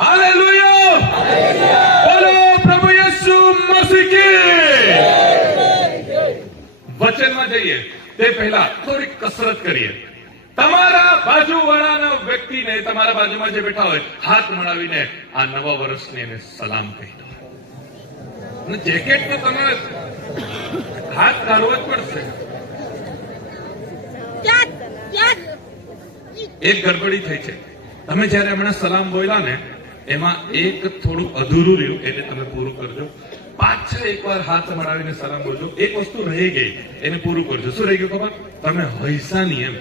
Hallelujah! બોલો પ્રભુ યેસુ મસીહ કી! વચનમાં જઈએ તે પહેલા થોડી કસરત કરીએ. તમારા બાજુવાળાના વ્યક્તિને, તમારા બાજુમાં જે બેઠા હોય, હાથ મળાવીને આ નવા વર્ષને એને સલામ કહી દો. જેકેટ તો તમે હાથ કાઢવો જ પડશે. એક ગડબડી થઈ છે. તમે જયારે હમણાં સલામ બોલ્યા ને, એમાં એક થોડું અધૂરું રહ્યું, એને તમે પૂરું કરજો. પાછળ એકવાર હાથ મળાવીને સલામ બોલજો. એક વસ્તુ રહી ગઈ, એને પૂરું કરજો. શું રહી ગયું ખબર? તમે હૈસા નહીં એમ.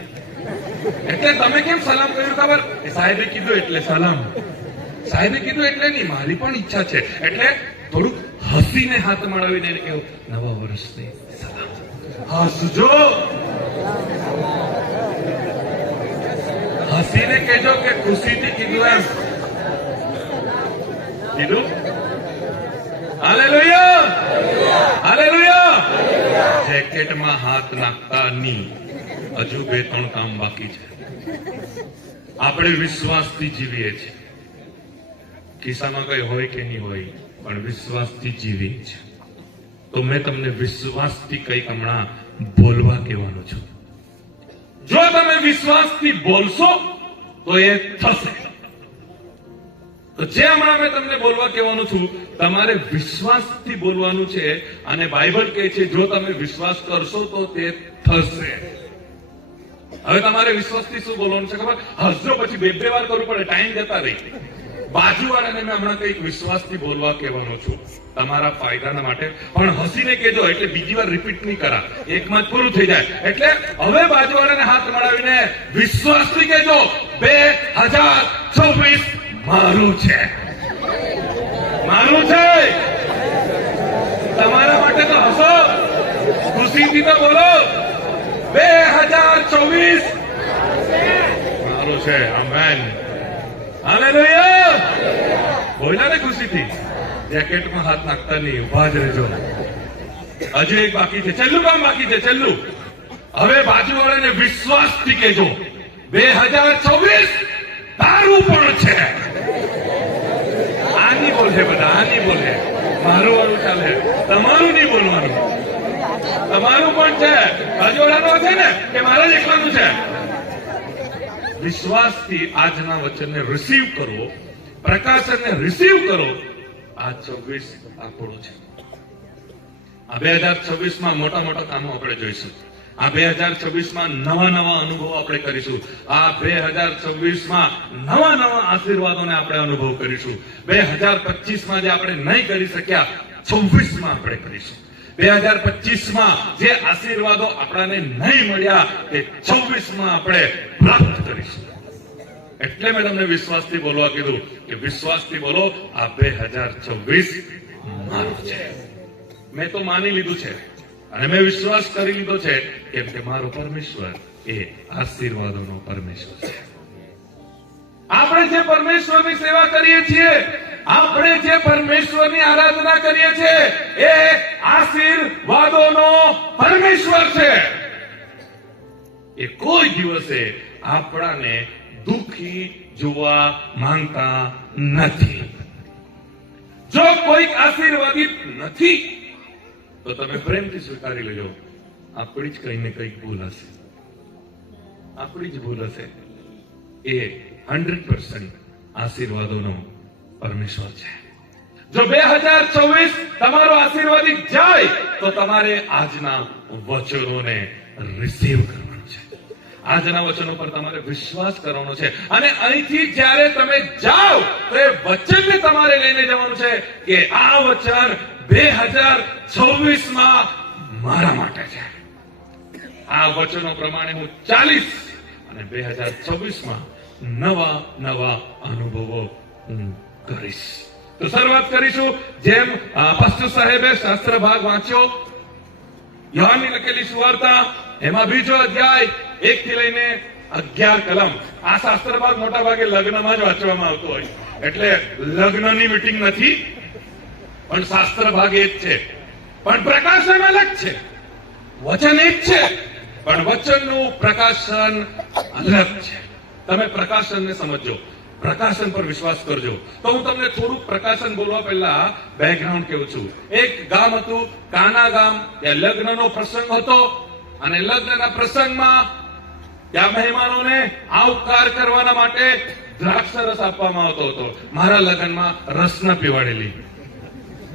એટલે તમે કેમ સલામ કર્યું ખબર? સાહેબે કીધું એટલે સલામ. સાહેબે કીધું એટલે નહીં, મારી પણ ઈચ્છા છે. એટલે થોડુંક હસીને હાથ મળાવીને એને કેવું, નવા વર્ષની સલામ. હસજો, હસીને કહેજો કે ખુશીથી કીધું એમ. કીધું? હાલેલુયા! હાલેલુયા! જેકેટમાં હાથ નાખતા નહીં. હજુ 2-3 કામ બાકી છે. આપણે વિશ્વાસથી જીવીએ છીએ. ખિસ્સામાં કઈ હોય કે નહીં હોય, પણ વિશ્વાસથી જીવીએ છીએ. તો મેં તમને વિશ્વાસથી કઈક હમણાં બોલવા કહેવાનું છું. જો તમે વિશ્વાસથી બોલશો તો એ થશે. તો જે હમણાં મેં તમને બોલવા કહેવાનું છું, તમારે વિશ્વાસથી બોલવાનું છે. અને બાઇબલ કહે છે જો તમે વિશ્વાસ કરશો તો તે થશે. હવે તમારે વિશ્વાસથી શું બોલવાનું છે ખબર? હસજો, પછી 2 વાર કરવું પડે, ટાઈમ જતા રહી. બાજુવાળાને મેં હમણાં કંઈક વિશ્વાસથી બોલવા કહેવાનો છું, તમારા ફાયદાના માટે. પણ હસીને કહેજો, એટલે બીજી વાર રિપીટ નહીં કરા, એકમાં જ પૂરું થઈ જાય. એટલે હવે બાજુવાળાને હાથ મળાવીને વિશ્વાસથી કહેજો, 2024 મારું છે. મારું છે. તમારા માટે તો હસો, ખુશીથી તો બોલો, 2024 મારું છે. આમેન. હાલેલુયા! બોલ્યા ને ખુશીથી. જેકેટમાં હાથ નાખતા નહીં, ઉભા જ રહેજો. હજુ એક બાકી છે, છેલ્લું કામ બાકી છે, છેલ્લું. હવે બાજુવાળાને વિશ્વાસથી કહેજો, 2024 તારું પણ છે. આની બોલે બધા, આની બોલે. મારું વાળું ચાલે, તમારું નહીં બોલવાનું. તમારું પણ છે. બાજુવાળાનો છે ને કે મારા જ એકલાનું છે. વિશ્વાસથી આજના વચનને રિસીવ કરો, પ્રકાશનને રિસીવ કરો. આ 24 આંકડો છે. આ 2026માં મોટા મોટા કામો આપણે જોઈશું. આ 2026માં નવા નવા અનુભવો આપણે કરીશું. આ 2026માં નવા નવા આશીર્વાદોને આપણે અનુભવ કરીશું. 2025માં જે આપણે નહીં કરી શક્યા, 26માં આપણે કરીશું. 2025માં જે આશીર્વાદો આપણને નહીં મળ્યા, તે 26માં આપણે પ્રાપ્ત કરીશું. એટલે મેં તમને વિશ્વાસથી બોલવા કીધું કે વિશ્વાસથી બોલો, આ 2024 મારું છે. મેં તો માની લીધું છે અને મેં વિશ્વાસ કરી લીધો છે, કેમ કે મારો પરમેશ્વર એ આશીર્વાદોનો પરમેશ્વર છે. આપણે જે પરમેશ્વરની સેવા કરીએ છીએ, આપણે જે પરમેશ્વરની આરાધના કરીએ છીએ, એ આશીર્વાદોનો પરમેશ્વર છે. એ કોઈ દિવસે આપણાને દુઃખી જોવા માંગતા નથી. જો કોઈક આશીર્વાદિત નથી તો તમે પ્રેમથી સ્વીકારી લેજો, આપણી જ કંઈ ને કંઈક ભૂલ હશે. આપણી જ ભૂલ હશે. એ 100% આશીર્વાદોનો પરમેશ્વર છે. જો 2024 તમારો આશીર્વાદિત જાય તો તમારે આજના વચનોને રિસીવ કરવાનું છે. આજના વચનો પર તમારે વિશ્વાસ કરવાનો છે. અને અહીંથી જ્યારે તમે જાઓ તો એ વચનને તમારે લઈને જવાનું છે કે આ વચન 2024માં મારા માટે છે. આ વચનો પ્રમાણે હું ચાલીશ અને 2024માં નવા નવા અનુભવો હું કરીશ. તો શરૂઆત કરીશું. જેમ પાસ્ટર સાહેબે શાસ્ત્ર ભાગ વાંચ્યો, યોહાનની લખેલી સુવાર્તા, એમાં 2જો અધ્યાય 1 થી લઈને 11 કલમ. આ શાસ્ત્ર ભાગ મોટા ભાગે લગ્નમાં જ વાંચવામાં આવતો હોય, એટલે લગ્નની મીટિંગ નથી, પણ શાસ્ત્ર ભાગ એ જ છે. પણ પ્રકાશન અલગ છે. વચન એક છે, પણ વચનનું પ્રકાશન અલગ છે. તમે પ્રકાશનને સમજો. પ્રકાશન પર વિશ્વાસ કરજો. તો હું તમને થોડુંક પ્રકાશન બોલવા પહેલા બેકગ્રાઉન્ડ કહું છું. એક ગામ હતું, કાના ગામ. ત્યાં લગ્નનો પ્રસંગ હતો અને લગ્નના પ્રસંગમાં ત્યાં મહેમાનોને આવકાર કરવાના માટે દ્રાક્ષરસ આપવામાં આવતો હતો. મારા લગ્નમાં રસ ન પીવાડેલી.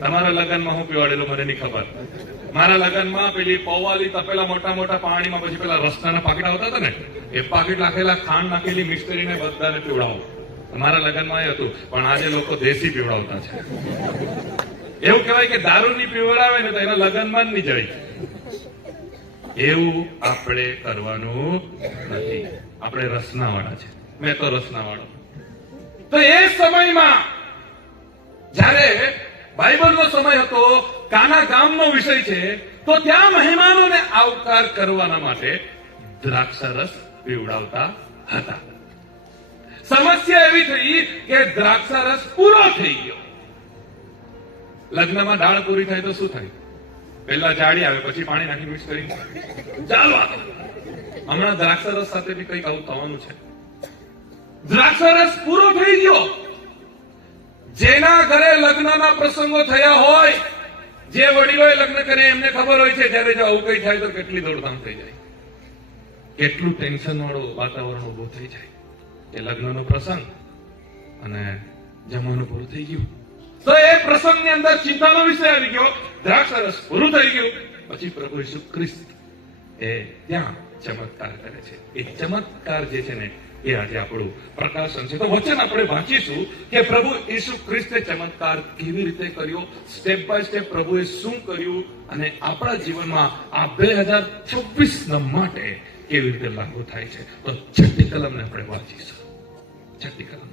તમારા લગ્નમાં હું પીવાડેલો મને નહીં ખબર. મારા લગ્નમાં પેલી પૌવાલી તપેલા મોટા મોટા પાણીમાં પછી પેલા રસના પાકીટ આવતા હતા ને, એ પાકીટ નાખેલા ખાંડ નાખેલી મિક્સ કરીને બધાને પીવડાવો. મારા લગ્નમાં એ હતું. પણ આજે લોકો દેશી પીવડાવતા છે. એવું કહેવાય કે દારૂ ની પીવડાવે ને તો એના લગ્નમાં જ નહીં જાય. એવું આપણે કરવાનું નથી. આપણે રસના વાળા છે. મેં તો રસના વાળો. તો એ સમયમાં જ્યારે બાઇબલનો સમય હતો, કાના ગામનો વિષય છે, તો ત્યાં મહેમાનોને આવકાર કરવાના માટે દ્રાક્ષરસ પીવડાવતા હતા. સમસ્યા એવી થઈ કે દ્રાક્ષરસ પૂરો થઈ ગયો. લગ્નમાં દાળ પૂરી થાય તો શું થાય? પહેલા જાળી આવે, પછી પાણી નાખી મિક્સ કરી ચાલો. હમણાં દ્રાક્ષરસ સાથે બી કંઈક આવું થવાનું છે. દ્રાક્ષરસ પૂરો થઈ ગયો. જેના ઘરે લગ્નના પ્રસંગો થયા હોય, જે વડીલોએ લગ્ન કરે એમને ખબર હોય છે જ્યારે જો આવું કઈ થાય તો કેટલી દોડધામ થઈ જાય, કેટલું ટેન્શન વાળું વાતાવરણ ઉભું થઈ જાય. એ લગ્નનો પ્રસંગ અને જમવાનું પૂરું થઈ ગયું. તો એ પ્રસંગની અંદર ચિંતાનો વિષય આવી ગયો. દ્રાક્ષરસ પૂરું થઈ ગયું. પછી પ્રભુ ઈસુ ખ્રિસ્ત એ ત્યાં ચમત્કાર કરે છે. એ ચમત્કાર જે છે ને એ આજે આપણું પ્રકાશન છે. તો વચન આપણે વાંચીશું કે પ્રભુ ઈસુ ખ્રિસ્તે ચમત્કાર કેવી રીતે કર્યો, સ્ટેપ બાય સ્ટેપ પ્રભુએ શું કર્યું અને આપણા જીવનમાં આ 2024 માટે કેવી રીતે લાગુ થાય છે. તો છઠ્ઠી કલમને આપણે વાંચીશું. છઠ્ઠી કલમ.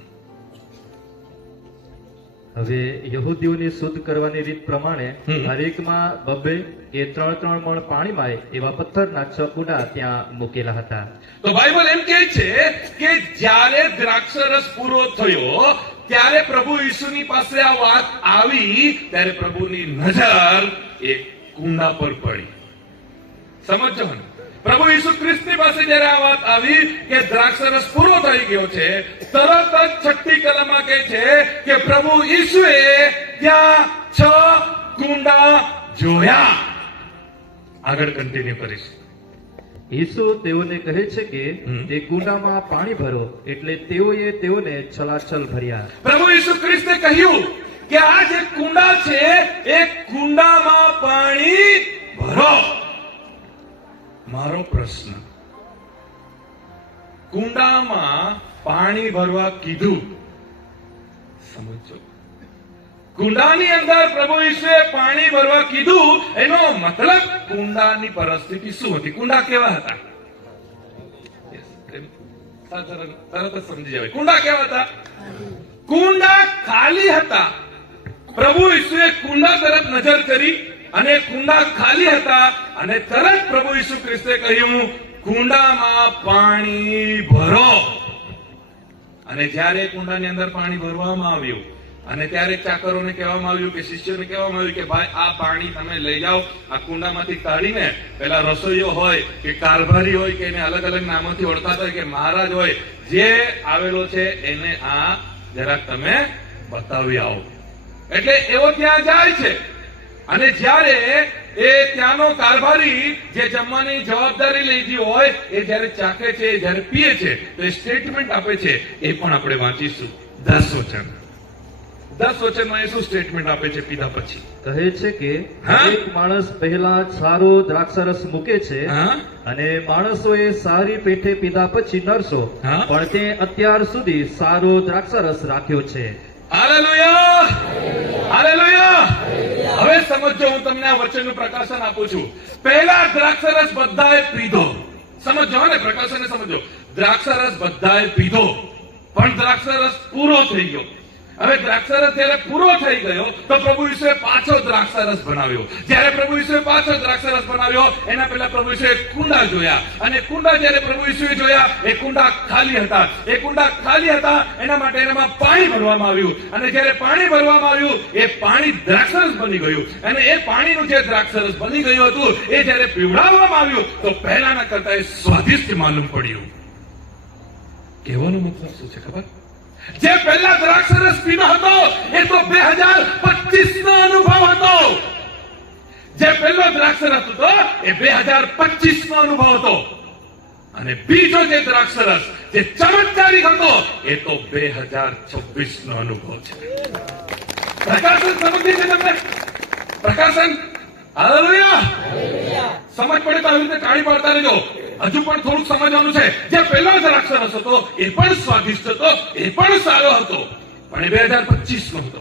હવે યહૂદીઓને શુદ્ધ કરવાની રીત પ્રમાણે હરેકમાં 2 કે 3 મણ પાણીમાં એવા પથ્થરના 6 કુંડા ત્યાં મૂકેલા હતા. તો બાઇબલ એમ કહે છે કે જ્યારે દ્રાક્ષરસ પૂરો થયો ત્યારે પ્રભુ ઈસુની પાસે આ વાત આવી ત્યારે પ્રભુની નજર એ કુંડા પર પડી. સમજો ને, પ્રભુ ઈસુ ખ્રિસ્તની પાસે જ્યારે આ વાત આવી કે દ્રાક્ષરસ પૂરો થઈ ગયો છે, તરત જ છઠ્ઠી કલમમાં કહે છે કે પ્રભુ ઈસુએ ત્યાં 6 કુંડા જોયા. આગળ કન્ટિન્યુ કરીશું. ઈસુ તેઓને કહે છે કે તે કુંડામાં પાણી ભરો, એટલે તેઓએ તેઓને છલાછલ ભર્યા. પ્રભુ ઈસુ ખ્રિસ્તે કહ્યું કે આ જે કુંડા છે એ કુંડામાં પાણી ભરો. મારો પ્રશ્ન, કુંડામાં પાણી ભરવા કીધું, સમજો. કુંડાની અંદર પ્રભુ ઈસુએ પાણી ભરવા કીધું, એનો મતલબ કુંડાની પરિસ્થિતિ શું હતી? કુંડા કેવા હતા? તરત જ સમજી જાય. કુંડા કેવા હતા? કુંડા ખાલી હતા. પ્રભુ ઈસુએ કુંડા તરફ નજર કરી અને કુંડા ખાલી હતા અને તરત પ્રભુ ઈસુ ખ્રિસ્તે કહ્યું કુંડામાં પાણી ભરો. અને જ્યારે કુંડાની અંદર પાણી ભરવામાં આવ્યું અને ત્યારે ચાકરોને કહેવામાં આવ્યું કે શિષ્યોને કહેવામાં આવ્યું કે ભાઈ આ પાણી તમે લઈ જાઓ, આ કુંડામાંથી કાઢીને પેલા રસોઈયો હોય કે કારભારી હોય કે એને અલગ અલગ નામોથી ઓળખાતા હોય કે મહારાજ હોય, જે આવેલો છે એને આ જરાક તમે બતાવી આવો. એટલે એવો ત્યાં જાય છે અને જ્યારે એ ત્યાંનો કારભારી જે જમવાની જવાબદારી લીધી હોય એ જ્યારે ચાખે છે, જ્યારે પીએ છે તો એ સ્ટેટમેન્ટ આપે છે. એ પણ આપણે વાંચીશું. 10 વચન. 10 વચનમાં એ શું સ્ટેટમેન્ટ આપે છે પીધા પછી? કહે છે કે એક માણસ પહેલા સારો દ્રાક્ષરસ મૂકે છે અને માણસોએ સારી પેઠે પીધા પછી નરસો, પણ તે અત્યાર સુધી સારો દ્રાક્ષરસ રાખ્યો છે. Hallelujah, hallelujah. હવે સમજો, હું તમને આ વચનનું પ્રકાશન આપું છું. પહેલા દ્રાક્ષરસ બધાએ પીધો. સમજો ને, પ્રકાશનને સમજો. દ્રાક્ષરસ બધાએ પીધો પણ દ્રાક્ષરસ પૂરો થઈ ગયો. હવે દ્રાક્ષરસ જયારે પૂરો થઈ ગયો તો પ્રભુ ઈસુએ પાછો દ્રાક્ષરસ બનાવ્યો. જ્યારે પ્રભુ ઈસુએ પાછો દ્રાક્ષરસ બનાવ્યો એના પહેલા પ્રભુ ઈસુએ કુંડા જોયા અને કુંડા જ્યારે પ્રભુ ઈસુએ જોયા એ કુંડા ખાલી હતા. એ કુંડા ખાલી હતા એના માટે એનામાં પાણી ભરવામાં આવ્યું અને જ્યારે પાણી ભરવામાં આવ્યું એ પાણી દ્રાક્ષરસ બની ગયું અને એ પાણીનું જે દ્રાક્ષરસ બની ગયું હતું એ જ્યારે પીવડાવવામાં આવ્યું તો પહેલાના કરતા એ સ્વાદિષ્ટ માલુમ પડ્યું. કહેવાનો મતલબ શું છે ખબર? જે પહેલા દ્રાક્ષરસ પીનો હતો એ તો 2025 નો અનુભવ હતો. જે પહેલો દ્રાક્ષરસ હતો એ 2025 નો અનુભવ હતો. અને બીજો જે દ્રાક્ષરસ જે ચમત્કારિક હતો એ તો 2026 નો અનુભવ છે. પ્રકાશન સમજી છે તમને? પ્રકાશન હાલેલુયા. સમજ પડે તો આવી રીતે તાળી પાડતા રહેજો. હજુ પણ થોડુંક સમજવાનું છે. જે પહેલો દ્રાક્ષરસ હતો એ પણ સ્વાદિષ્ટ હતો, એ પણ સારો હતો, પણ એ 2025 નો હતો.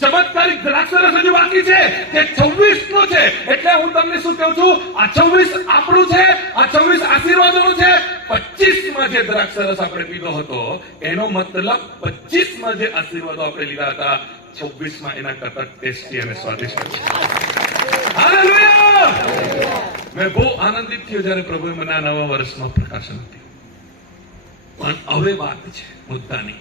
ચમત્કારિક દ્રાક્ષરસ હજુ બાકી છે, જે 26 નો છે. એટલે હું તમને શું કહું છું, આ 26 આપણું છે, આ 26 આશીર્વાદોનું છે. 25 માં જે દ્રાક્ષરસ આપણે પીધો હતો એનો મતલબ 25 માં જે આશીર્વાદો આપણે લીધા હતા 26 માં એના કરતા ટેસ્ટી અને સ્વાદિષ્ટ છે. હાલેલુયા. મેં બહુ આનંદિત થયો જ્યારે પ્રભુએ મને આ નવા વર્ષમાં પ્રકાશન આપ્યું. પણ હવે વાત છે મુદ્દાની.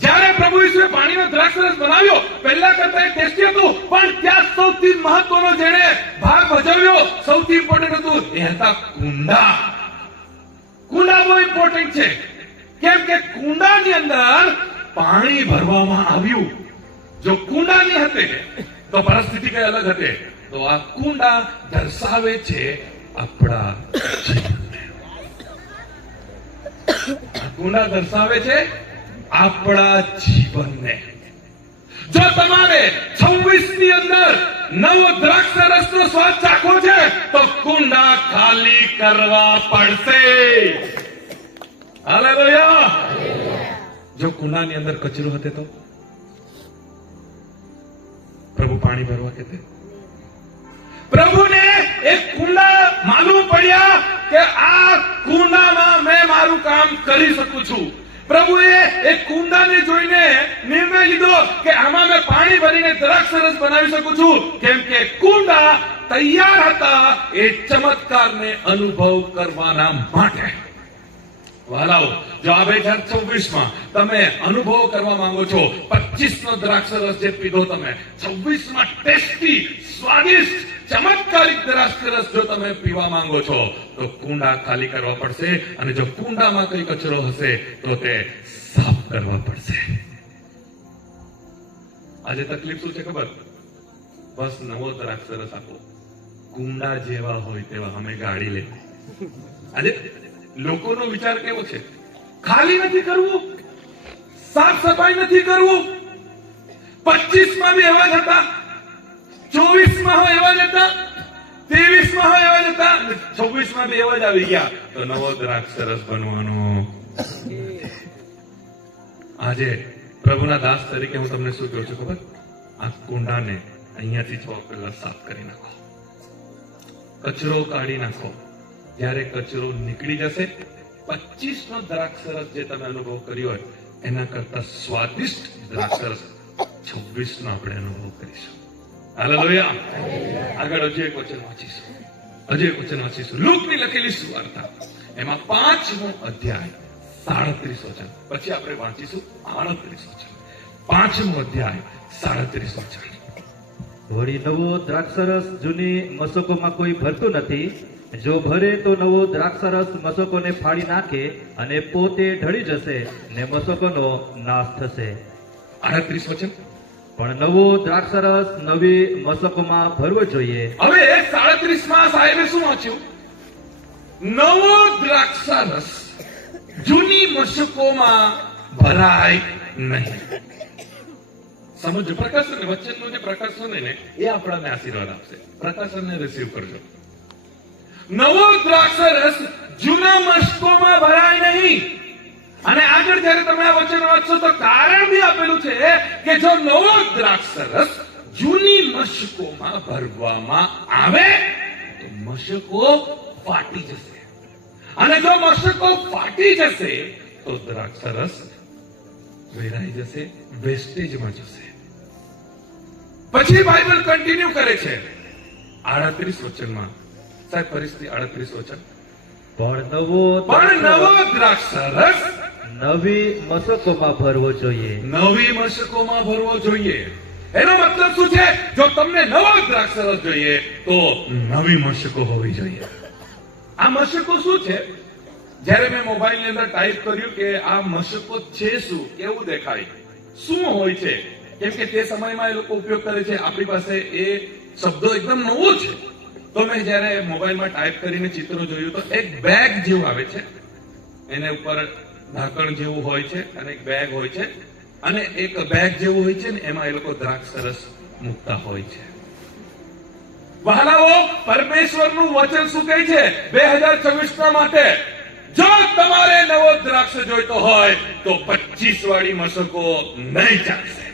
જ્યારે પ્રભુ ઈસુએ પાણીનો દ્રાક્ષરસ બનાવ્યો, પહેલા કરતા એ ટેસ્ટી હતું, પણ ત્યાં સૌથી મહત્વનો જેણે ભાગ ભજવ્યો, સૌથી ઇમ્પોર્ટન્ટ હતું, એ હતા કુંડા. કુંડા બહુ ઇમ્પોર્ટન્ટ છે. કેમ કે કુંડાની અંદર પાણી ભરવામાં આવ્યું. જો કુંડા નહીં હતે તો પરિસ્થિતિ કઈ અલગ હતી. તો આ કુંડા દર્શાવે છે આપણા જીવનને. કુંડા દર્શાવે છે આપણા જીવનને. જો તમારે 26 ની અંદર નવો દ્રાક્ષરસનો સ્વાદ ચાખવો છે તો કુંડા ખાલી કરવા પડશે. હાલેલુયા. જો કુંડાની અંદર કચરો હતો તો પ્રભુ પાણી ભરવા કહેતે. પ્રભુને એક કુંડા માલુમ પડ્યા કે આ કુંડામાં મેં મારું કામ કરી શકું છું. પ્રભુએ એક કુંડાને જોઈને નિર્ણય લીધો કે આમાં મેં પાણી ભરીને દ્રાક્ષરસ બનાવી શકું છું. કેમ કે કુંડા તૈયાર હતા એ ચમત્કારને અનુભવ કરવાના માટે. વાલાઓ, જો આ 2026 માં તમે અનુભવ કરવા માંગો છો, 25 નો દ્રાક્ષરસ જે પીધો તમે, 26 માં ટેસ્ટી, સ્વાદિષ્ટ, ચમત્કારિક દ્રાક્ષરસ જો તમે પીવા માંગો છો તો કુંડા ખાલી કરવા પડશે. અને જો કુંડામાં કઈ કચરો હશે તો તે સાફ કરવા પડશે. આજે તકલીફ શું છે ખબર? બસ નવો દ્રાક્ષરસ આપો. કુંડા જેવા હોય તેવા અમે ગાડી લે. આજે લોકોનો વિચાર કેવો છે? ખાલી નથી કરવું, સાફ સફાઈ નથી કરવું. 25 માં બી એવા જ હતા, 24 માં હોય એવા જ હતા, 23 માં હોય એવા જ હતા, 26 માં બી એવા જ આવી ગયા. તો નવો દ્રાક્ષરસ બનવાનો. આજે પ્રભુના દાસ તરીકે હું તમને શું કહું છું ખબર? આ કુંડાને અહીંયાથી 6 પહેલા સાફ કરી નાખો, કચરો કાઢી નાખો. જ્યારે કચરો નીકળી જશે, 25 નો દ્રાક્ષરસ જે તમે અનુભવ કર્યો હોય એના કરતા સ્વાદિષ્ટ દ્રાક્ષરસ 26 નો આપણે અનુભવ કરીશું. હાલેલુયા. આગળ હજી એક વચન વાંચીશું. લૂકની લખેલી સુવાર્તા એમાં 5મો અધ્યાય 37 વચન. પછી આપણે વાંચીશું 38 વચન. 5મો અધ્યાય 37 વચન. વળી નવો દ્રાક્ષરસ જૂની મશકોમાં કોઈ ભરતું નથી. જો ભરે તો નવો દ્રાક્ષરસ મશકોને ફાડી નાખે અને પોતે ઢળી જશે ને મશકોનો નાશ થશે. 38 વચન. પણ નવો દ્રાક્ષરસ નવી મશકોમાં ભરવો જોઈએ. હવે 37 માં સાહેબે શું વાંચ્યું? નવો દ્રાક્ષરસ જૂની મશકોમાં ભરાય નહીં. સમજો, પ્રકાશન વચનનું જે પ્રકાશન ને એ આપણને આશીર્વાદ આપશે. પ્રકાશનને રિસીવ કરજો. નવો દ્રાક્ષરસ જૂના મશકોમાં ભરાય નહીં. અને આગળ જયારે તમે આ વચન વાંચશો તો કારણ બી આપેલું છે કે જો નવો દ્રાક્ષરસ જૂની મશકોમાં ભરવામાં આવે તો મશકો ફાટી જશે. અને જો મશકો ફાટી જશે તો દ્રાક્ષરસ વેરાઈ જશે, વેસ્ટેજમાં જશે. પછી બાઇબલ કન્ટિન્યુ કરે છે 38 વચનમાં. સાહેબ પરિસ્થિતિ 38 વચન. પણ નવો દ્રાક્ષરસ નવી મશકોમાં ભરવો જોઈએ. નવી મશકોમાં ભરવો જોઈએ. એનો મતલબ શું છે? જો તમને નવો દ્રાક્ષરસ જોઈએ તો નવી મશકો હોવી જોઈએ. આ મશકો શું છે? જ્યારે મેં મોબાઈલની અંદર ટાઈપ કર્યું કે આ મશકો છે શું, કેવું દેખાય, શું હોય છે, કેમ કે તે સમયમાં એ લોકો ઉપયોગ કરે છે, આપણી પાસે એ શબ્દો એકદમ નવો છે. તો મેં જ્યારે મોબાઈલમાં ટાઈપ કરીને ચિત્રો જોયું તો એક બેગ જેવું આવે છે, એને ઉપર ઢાંકણ જેવું હોય છે અને એક બેગ હોય છે, અને એક બેગ જેવું હોય છે ને એમાં એ લોકો દ્રાક્ષ રસ મૂકતા હોય છે. વહાલાઓ, પરમેશ્વરનું વચન શું કહે છે 2024 માટે? જો તમારે નવો દ્રાક્ષ જોઈતો હોય તો 25 વાળી મશકો નહીં ચાલશે.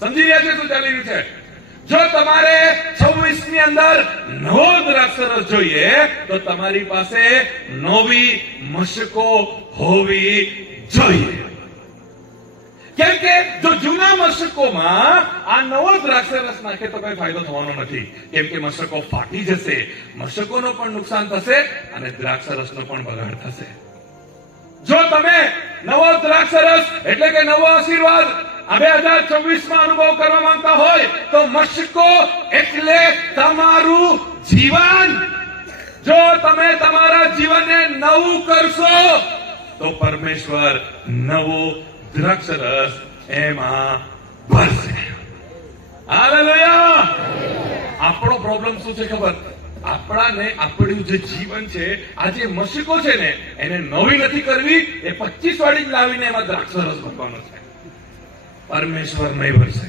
સમજી રહ્યા છે શું ચાલી રહ્યું છે? જો તમારે 26 ની અંદર નવો દ્રાક્ષ રસ જોઈએ તો તમારી પાસે નવી મશકો હોવી જોઈએ. કેમ કે જો જૂના મશકોમાં આ નવો દ્રાક્ષ રસ નાખે તો કઈ ફાયદો થવાનો નથી, કેમ કે મશકો ફાટી જશે, મશકોનો પણ નુકસાન થશે અને દ્રાક્ષ રસનો પણ બગાડ થશે. જો તમે નવો દ્રાક્ષ રસ એટલે કે નવો આશીર્વાદ આ 2024 માં અનુભવ કરવા માંગતા હોય તો મશકો એટલે તમારું જીવન. જો તમે તમારા જીવનને નવું કરશો તો પરમેશ્વર નવો દ્રાક્ષ રસ એમાં ભરશે. હાલેલુયા. આપણો પ્રોબ્લેમ શું છે ખબર? આપણાને આપણું જે જીવન છે, આ જે મશકો છે ને એને નવી નથી કરવી, એ 25 વાળી જ લાવીને એમાં દ્રાક્ષ રસ ભરવાનો છે. પરમેશ્વર નહીં ભરશે.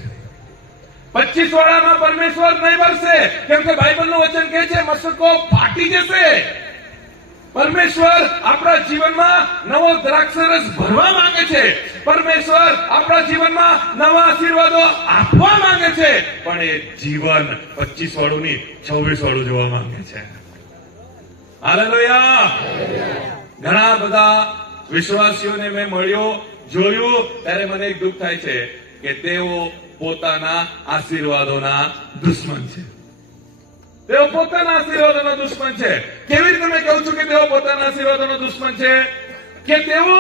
25 વાળામાં પરમેશ્વર નહીં ભરશે, કેમ કે બાઇબલનું વચન કહે છે મશકો ફાટી જશે. પરમેશ્વર આપણા જીવનમાં નવો દ્રાક્ષરસ ભરવા માંગે છે. પરમેશ્વર આપણા જીવનમાં નવા આશીર્વાદો આપવા માંગે છે, પણ એ જીવન 25 વાળું નહીં 26 વાળું જોવા માંગે છે. હાલેલુયા. ઘણા બધા વિશ્વાસીઓને મેં મળ્યો, જોયું, ત્યારે મને એક દુઃખ થાય છે કે તેઓ પોતાના આશીર્વાદોના દુશ્મન છે. તેઓ પોતાના આશીર્વાદોનો દુશ્મન છે. કેવી રીતે મેં કહું છું કે તેઓ પોતાના આશીર્વાદોનો દુશ્મન છે? કે તેઓ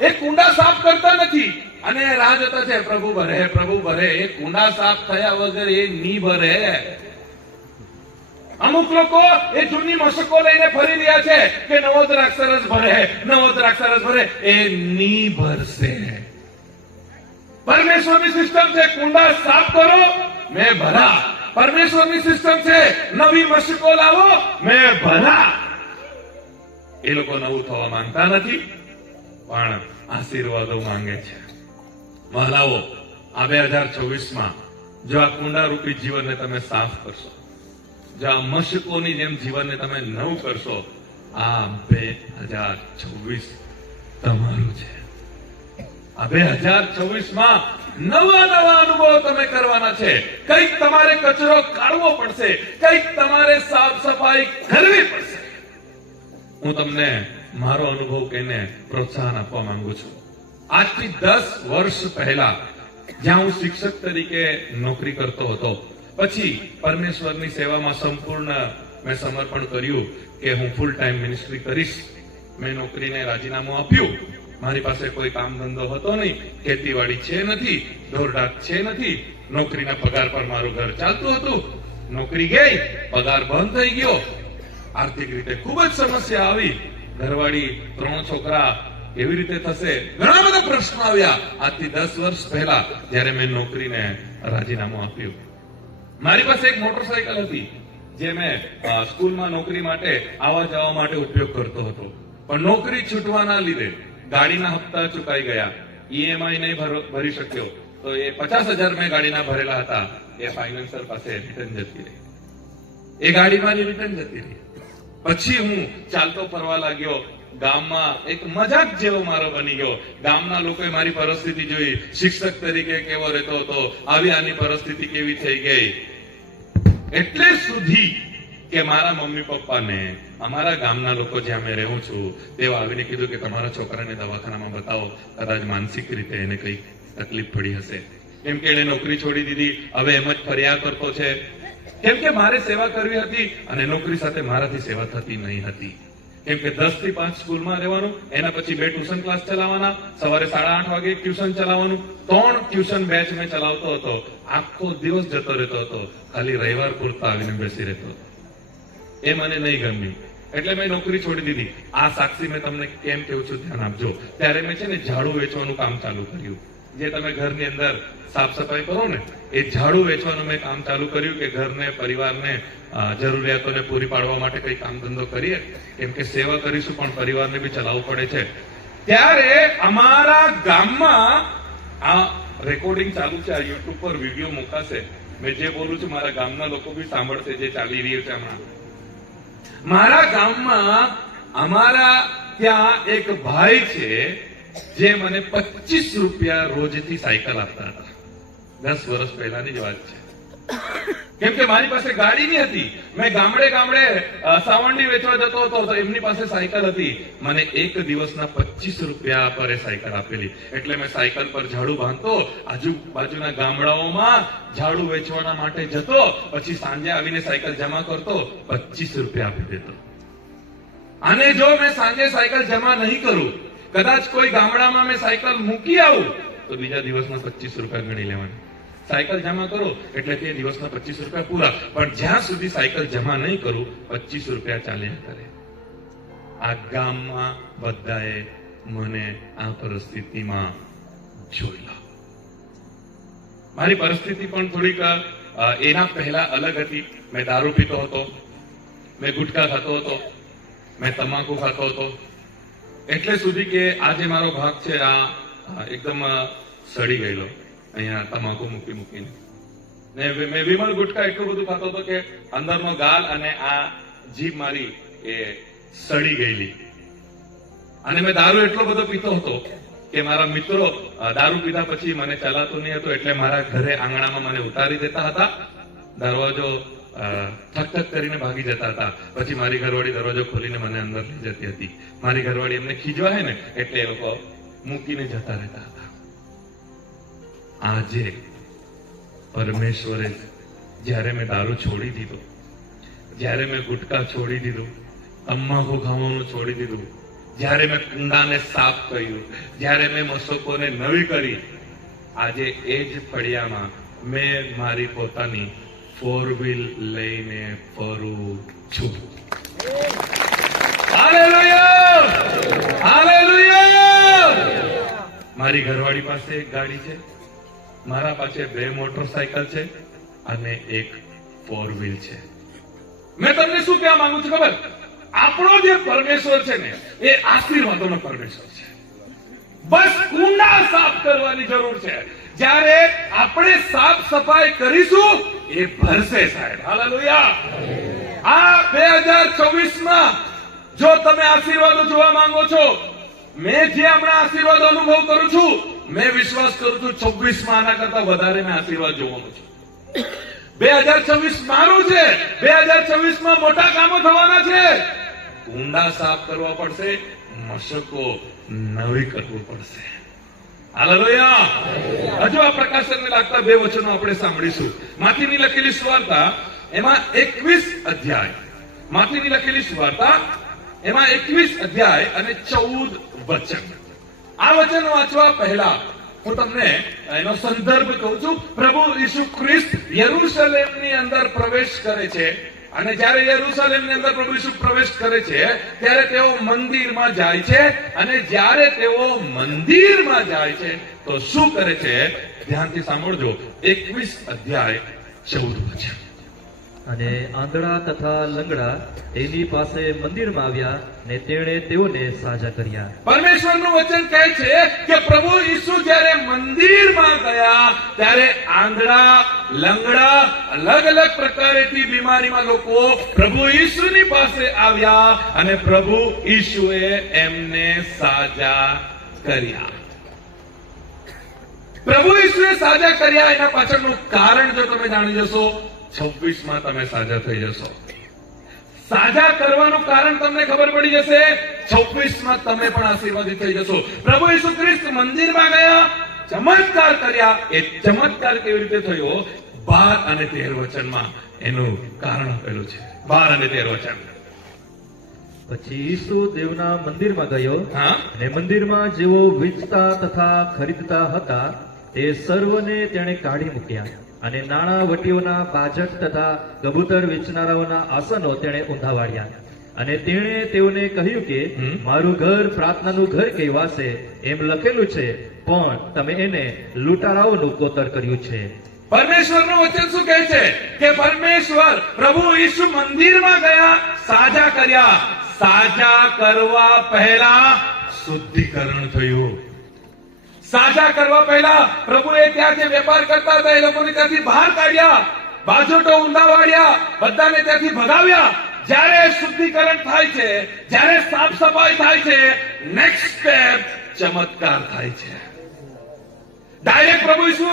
એ કુંડા સાફ કરતા નથી અને રાહ જોતા છે પ્રભુ ભરે, પ્રભુ ભરે. એ કુંડા સાફ થયા વગર એ ની ભરે. અમુક લોકો એ જૂની મશકો લઈને ફરી રહ્યા છે કે નવો દ્રાક્ષરસ ભરે, નવો દ્રાક્ષરસ ભરે. એ ની ભરશે. પરમેશ્વરની સિસ્ટમ છે કુંડા સાફ કરો, મેં ભરા. પરમેશ્વરની સિસ્ટમ છે નવી મશકો લાવો, મેં ભરા. એ લોકો નવું થવા માંગતા નથી, પણ આશીર્વાદો માંગે છે. મહાલાઓ, આ 2024 જો આ કુંડા રૂપી જીવનને તમે સાફ કરશો, જો આ મશકોની જેમ જીવનને તમે નવું કરશો, આ 2024 તમારું છે. આ 2024 નવા નવા અનુભવો તમે કરવાના છે. કંઈક તમારે કચરો કાઢવો પડશે, કંઈક તમારે સાફ સફાઈ કરવી પડશે. હું તમને મારો અનુભવ કહીને પ્રોત્સાહન આપવા માંગુ છું. આજથી 10 વર્ષ પહેલા જ્યાં હું શિક્ષક તરીકે નોકરી કરતો હતો, પછી પરમેશ્વરની સેવામાં સંપૂર્ણ મેં સમર્પણ કર્યું કે હું ફૂલ ટાઈમ મિનિસ્ટ્રી કરીશ. મેં નોકરીને રાજીનામું આપ્યું. મારી પાસે કોઈ કામ ધંધો હતો નહીં, ખેતીવાડી છે નથી, ઢોરઢાક છે નથી, નોકરીના પગાર પર મારું ઘર ચાલતું હતું. નોકરી ગઈ, પગાર બંધ થઈ ગયો, આર્થિક રીતે ખૂબ જ સમસ્યા આવી. ઘરવાળી, 3 છોકરા, કેવી રીતે થશે? ઘણા બધા પ્રશ્નો આવ્યા. આજથી 10 વર્ષ પહેલા જ્યારે મેં નોકરીને રાજીનામું આપ્યું, મારી પાસે એક મોટરસાયકલ હતી જે મેં સ્કૂલમાં નોકરી માટે આવવા જવા માટે ઉપયોગ કરતો હતો. પણ નોકરી છૂટવાના લીધે ગાડીના હપ્તા ચુકાઈ ગયા, ઈએમઆઈ નહીં ભરી શક્યો, તો એ 50,000 મેં ગાડીના ભરેલા હતા, એ ફાઇનાન્સર પાસે રિટર્ન જતી રહી. એ ગાડી મારી રિટર્ન જતી રહી. પછી હું ચાલતો ફરવા લાગ્યો. ગામમાં એક મજાક જેવો મારો બની ગયો. ગામના લોકોએ મારી પરિસ્થિતિ જોઈ, શિક્ષક તરીકે કેવો રહેતો હતો, આવી આની પરિસ્થિતિ કેવી થઈ ગઈ. એટલે સુધી કે મારા મમ્મી પપ્પાને અમારા ગામના લોકો જ્યાં મેં રહું છું તેઓ આવીને કીધું કે તમારા છોકરાને દવાખાનામાં બતાવો, કદાચ માનસિક રીતે એને કઈ તકલીફ પડી હશે. કેમ કે એને નોકરી છોડી દીધી, હવે એમ જ ફરિયાદ કરતો છે. કેમ કે મારે સેવા કરવી હતી અને નોકરી સાથે મારાથી સેવા થતી નહીં હતી. કેમ કે 10 થી 5 સ્કૂલમાં રહેવાનું, એના પછી 2 ટ્યુશન ક્લાસ ચલાવવાના, સવારે 8:30 વાગે ટ્યુશન ચલાવવાનું, 3 ટ્યુશન બેચ મેં ચલાવતો હતો. આખો દિવસ જતો રહેતો હતો, ખાલી રવિવાર પૂરતા આવીને બેસી રહેતો હતો. એ મને નહીં ગમ્યું, એટલે મેં નોકરી છોડી દીધી. આ સાક્ષી મેં તમને કેમ કહું છું ધ્યાન આપજો. ત્યારે મેં છે ને ઝાડુ વેચવાનું કામ ચાલુ કર્યું. જે તમે ઘરની અંદર સાફ સફાઈ કરો ને એ ઝાડુ વેચવાનું મેં કામ ચાલુ કર્યું કે ઘરને પરિવારને જરૂરિયાતોને પૂરી પાડવા માટે કઈ કામ ધંધો કરીએ, કેમ કે સેવા કરીશું પણ પરિવારને બી ચલાવવું પડે છે. ત્યારે અમારા ગામમાં આ રેકોર્ડિંગ ચાલુ છે, આ યુટ્યુબ પર વિડીયો મુકાશે. મેં જે બોલું છું મારા ગામના લોકો બી સાંભળશે જે ચાલી રહ્યું છે હમણાં. મારા ગામમાં અમારા ત્યાં એક ભાઈ છે જે મને 25 રૂપિયા રોજથી સાયકલ આપતા હતા. 10 વર્ષ પહેલાની જ વાત છે. કેમ કે મારી પાસે ગાડી નહીં હતી. મેં ગામડે સાવરણી વેચવા જતો હતો તો એમની પાસે સાયકલ હતી. મને એક દિવસના 25 રૂપિયા પર એ સાયકલ આપેલી. એટલે મેં સાયકલ પર ઝાડુ બાંધતો, આજુબાજુના ગામડાઓમાં ઝાડુ વેચવાના માટે જતો, પછી સાંજે આવીને સાયકલ જમા કરતો, 25 રૂપિયા આપી દેતો. અને જો મેં સાંજે સાયકલ જમા નહીં કરું, કદાચ કોઈ ગામડામાં મેં સાયકલ મૂકી આવું તો બીજા દિવસમાં 25 રૂપિયા ગણી લેવાના. સાયકલ જમા કરો એટલે કે દિવસના 25 રૂપિયા પૂરા. પણ જ્યાં સુધી સાયકલ જમા નહીં કરું 25 રૂપિયા ચાલ્યા કરે. આ ગામમાં બધાએ મને આ પરિસ્થિતિમાં જોયેલા. મારી પરિસ્થિતિ પણ થોડીક એના પહેલા અલગ હતી. મેં દારૂ પીતો હતો, મેં ગુટખા ખાતો હતો, મેં તમાકુ ખાતો હતો. એટલે સુધી કે આ જે મારો ભાગ છે આ એકદમ સડી ગયેલો અહીંયા તમાકુ મૂકીને. ને મેં વિમલ ગુટકા એટલું બધું ખાતો હતો કે અંદરનો ગાલ અને આ જીભ મારી એ સડી ગયેલી. અને મેં દારૂ એટલો બધો પીતો હતો કે મારા મિત્રો દારૂ પીધા પછી મને ચલાતું નહીં હતું, એટલે મારા ઘરે આંગણામાં મને ઉતારી દેતા હતા. દરવાજો ઠક કરીને ભાગી જતા હતા. પછી મારી ઘરવાળી દરવાજો ખોલીને મને અંદર લઈ જતી હતી. મારી ઘરવાળી એમને ખીજવાય ને એટલે એ લોકો મૂકીને જતા રહેતા હતા. આજે પરમેશ્વરે જ્યારે મેં દારૂ છોડી દીધો, જ્યારે મેં ગુટકા છોડી દીધું, તમાકુ ખાવાનું છોડી દીધું, જ્યારે મેં કુંડાને સાફ કર્યું, જ્યારે મેં મશકોને નવી કરી, આજે એ જ ફળિયામાં મેં મારી પોતાની 4 વ્હીલ લઈને ફરું છું. હાલેલુયા! હાલેલુયા! મારી ઘરવાળી પાસે એક ગાડી છે, મારા પાસે 2 મોટરસાયકલ છે અને એક 4 વ્હીલ છે. મેં તમને શું કહેવા માંગુ છું ખબર? આપણો જે પરમેશ્વર છે ને એ આશીર્વાદોનો પરમેશ્વર છે. બસ કુંડા સાફ કરવાની જરૂર છે. જ્યારે આપણે સાફ સફાઈ કરીશું એ ભરશે સાહેબ. હાલેલુયા! આ 2024માં જો તમે આશીર્વાદો જોવા માંગો છો, મેં જે હમણાં આશીર્વાદ અનુભવ કરું છું, મેં વિશ્વાસ કરું છું 26માં આના કરતા વધારે મેં આશીર્વાદ જોવાનું છે. 2026 મારું છે. 2026માં મોટા કામો થવાના છે. કુંડા સાફ કરવા પડશે, મશકો નવી કરવું પડશે. હાલેલુયા! હજુ આ પ્રકાશનને લાગતા 2 વચનો આપણે સાંભળીશું. માથીની લખેલી સુવાર્તા એમાં 21 અધ્યાય. માથીની લખેલી સુવાર્તા એમાં 21 અધ્યાય અને 14 વચન. આ વચન વાંચવા પહેલા હું તમને એનો સંદર્ભ કહું છું. પ્રભુ ઈસુ ખ્રિસ્ત યરૂશલેમની અંદર પ્રવેશ કરે છે. અને જ્યારે યરૂશલેમની અંદર પ્રભુ ઈસુ પ્રવેશ કરે છે ત્યારે તેઓ મંદિરમાં જાય છે. અને જ્યારે તેઓ મંદિરમાં જાય છે તો શું કરે છે? ધ્યાનથી સાંભળજો. 21 અધ્યાય 14 વચન. અને આંધળા તથા લંગડા એની પાસે મંદિરમાં આવ્યા ને તેણે તેઓને સાજા કર્યા. પરમેશ્વરનું વચન કહે છે કે પ્રભુ ઈસુ જ્યારે મંદિરમાં ગયા ત્યારે આંધળા, લંગડા, અલગ અલગ પ્રકારેથી બીમારીમાં લોકો પ્રભુ ઈસુની પાસે આવ્યા અને પ્રભુ ઈસુએ એમને સાજા કર્યા. પ્રભુ ઈસુએ સાજા કર્યા એના પાછળનું કારણ જો તમે જાણી જશો, 26માં તમે સાજા થઈ જશો. સાજા કરવાનું કારણ તમને ખબર પડી જશે, 26માં તમે પણ આશીર્વાદિત થઈ જશો. પ્રભુ ઈસુ ખ્રિસ્ત મંદિરમાં ગયા, ચમત્કાર કર્યા. એ ચમત્કાર કેવી રીતે થયો? 12 અને 13 વચનમાં એનું કારણ આપેલું છે. 12 અને 13 વચન. પછી ઈસુ દેવના મંદિરમાં ગયો હા, અને મંદિરમાં જેઓ વેચતા તથા ખરીદતા હતા તે સર્વને તેણે કાઢી મૂક્યા. અને નાણાવટીઓના બાજટ તથા કબૂતર વેચનારાઓના આસનો તેણે ઊંધા વાળ્યા. અને તેણે તેઓને કહ્યું કે મારું ઘર પ્રાર્થનાનું ઘર કહેવાશે એમ લખેલું છે, પણ તમે એને લૂંટારાઓનું કોતર કર્યું છે. પરમેશ્વરનું વચન શું કહે છે કે પરમેશ્વર પ્રભુ ઈસુ મંદિરમાં ગયા, સાજા કર્યા. સાજા કરવા પહેલા શુદ્ધિકરણ થયું. સાજા કરવા પહેલા પ્રભુએ ત્યાં જે વેપાર કરતા હતા એ લોકોને ત્યાંથી બહાર કાઢ્યા, બાજોટો ઊંધા વાળ્યા, બધાને ત્યાંથી ભગાવ્યા. જ્યારે શુદ્ધિકરણ થાય છે, જ્યારે સાફ સફાઈ થાય છે, નેક્સ્ટ સ્ટેપ ચમત્કાર થાય છે. ડાયરેક્ટ પ્રભુ ઈસુ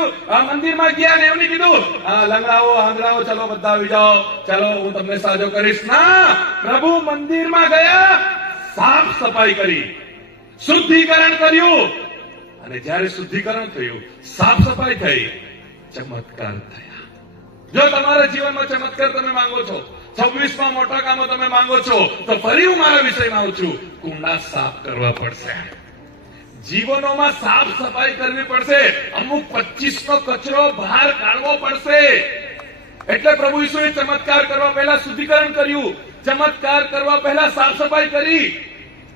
મંદિરમાં ગયા ને એમને કીધું લંગડાઓ આંગળાઓ ચલો બધા આવી જાઓ, ચલો હું તમને સાજો કરીશ. ના, પ્રભુ મંદિરમાં ગયા, સાફ સફાઈ કરી, શુદ્ધિકરણ કર્યું. અને જ્યારે શુદ્ધિકરણ થયું, સાફ સફાઈ થઈ, ચમત્કાર થયા. જો તમારા જીવનમાં ચમત્કાર તમે માંગો છો, 26માં મોટા કામો તમે માંગો છો, તો ફરી હું મારા વિષયમાં આવું છું. કુંડા સાફ કરવા પડશે, જીવનોમાં સાફ સફાઈ કરવી પડશે, અમુક 25નો કચરો બહાર કાઢવો પડશે. એટલે પ્રભુ ઈસુએ ચમત્કાર કરવા પહેલા શુદ્ધિકરણ કર્યું, ચમત્કાર કરવા પહેલા સાફ સફાઈ કરી.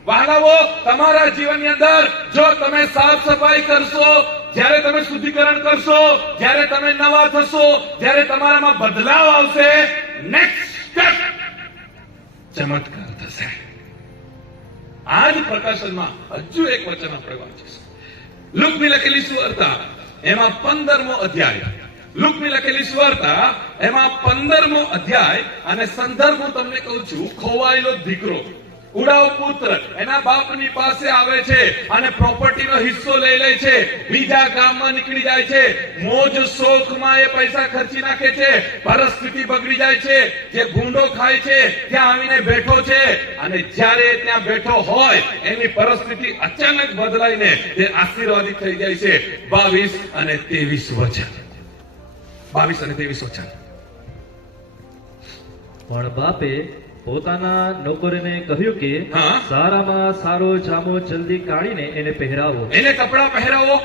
વહાલાઓ, તમારા જીવનની અંદર જો તમે સાફ સફાઈ કરશો, જ્યારે તમે શુદ્ધિકરણ કરશો, જ્યારે તમે નવા થશો, જ્યારે તમારામાં બદલાવ આવશે, નેક્સ્ટ સ્ટેપ ચમત્કાર થશે. આ જ પ્રકાશનમાં હજુ એક વચન આપણે વાંચીશું. લુકની લખેલી સુવાર્તા એમાં 15મો અધ્યાય. લુકની લખેલી સુવાર્તા એમાં 15મો અધ્યાય અને સંદર્ભ હું તમને કહું છું. ખોવાયેલો દીકરો, ઉડાવ પુત્ર એના બાપની પાસે આવે છે અને પ્રોપર્ટીનો હિસ્સો લઈ લે છે, બીજા ગામમાં નીકળી જાય છે, મોજ શોખમાં એ પૈસા ખર્ચી નાખે છે, પરિસ્થિતિ બગડી જાય છે, જે ભૂંડો ખાય છે ત્યાં આવીને બેઠો છે. અને જ્યારે ત્યાં બેઠો હોય એની પરિસ્થિતિ અચાનક બદલાઈને તે આશીર્વાદિત થઈ જાય છે. 22 અને 23 વચન. 22 અને 23 વચન. પણ બાપે પોતાના નોકરને કહ્યું કે હા. સારામાં સારો જામો જલ્દી કાઢીને એને પહેરાવો, એને કપડા પહેરાવો,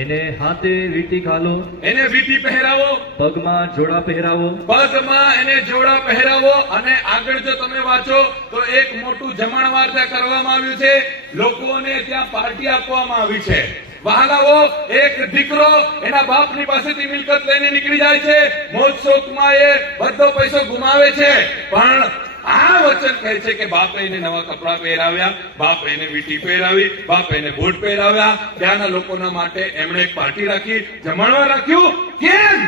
એને હાથે વીંટી ઘાલો, એને વીંટી પહેરાવો, પગમાં જોડા પહેરાવો, પગમાં એને જોડા પહેરાવો. અને આગળ જો તમે વાંચો તો એક મોટું જમણવાર ત્યાં કરવામાં આવ્યું છે, લોકોને ત્યાં પાર્ટી આપવામાં આવી છે. વહાલાઓ, એક દીકરો એના બાપની પાસેથી મિલકત લઈને નીકળી જાય છે, મોજ શોખમાં એ બધો પૈસો ગુમાવે છે. પણ આ વચન કહે છે કે બાપે એને નવા કપડા પહેરાવ્યા, બાપે એને વીંટી પહેરાવી, બાપે એને બૂટ પહેરાવ્યા. ત્યાંના લોકોના માટે એમણે એક પાર્ટી રાખી, જમણવાર રાખ્યું. કેમ?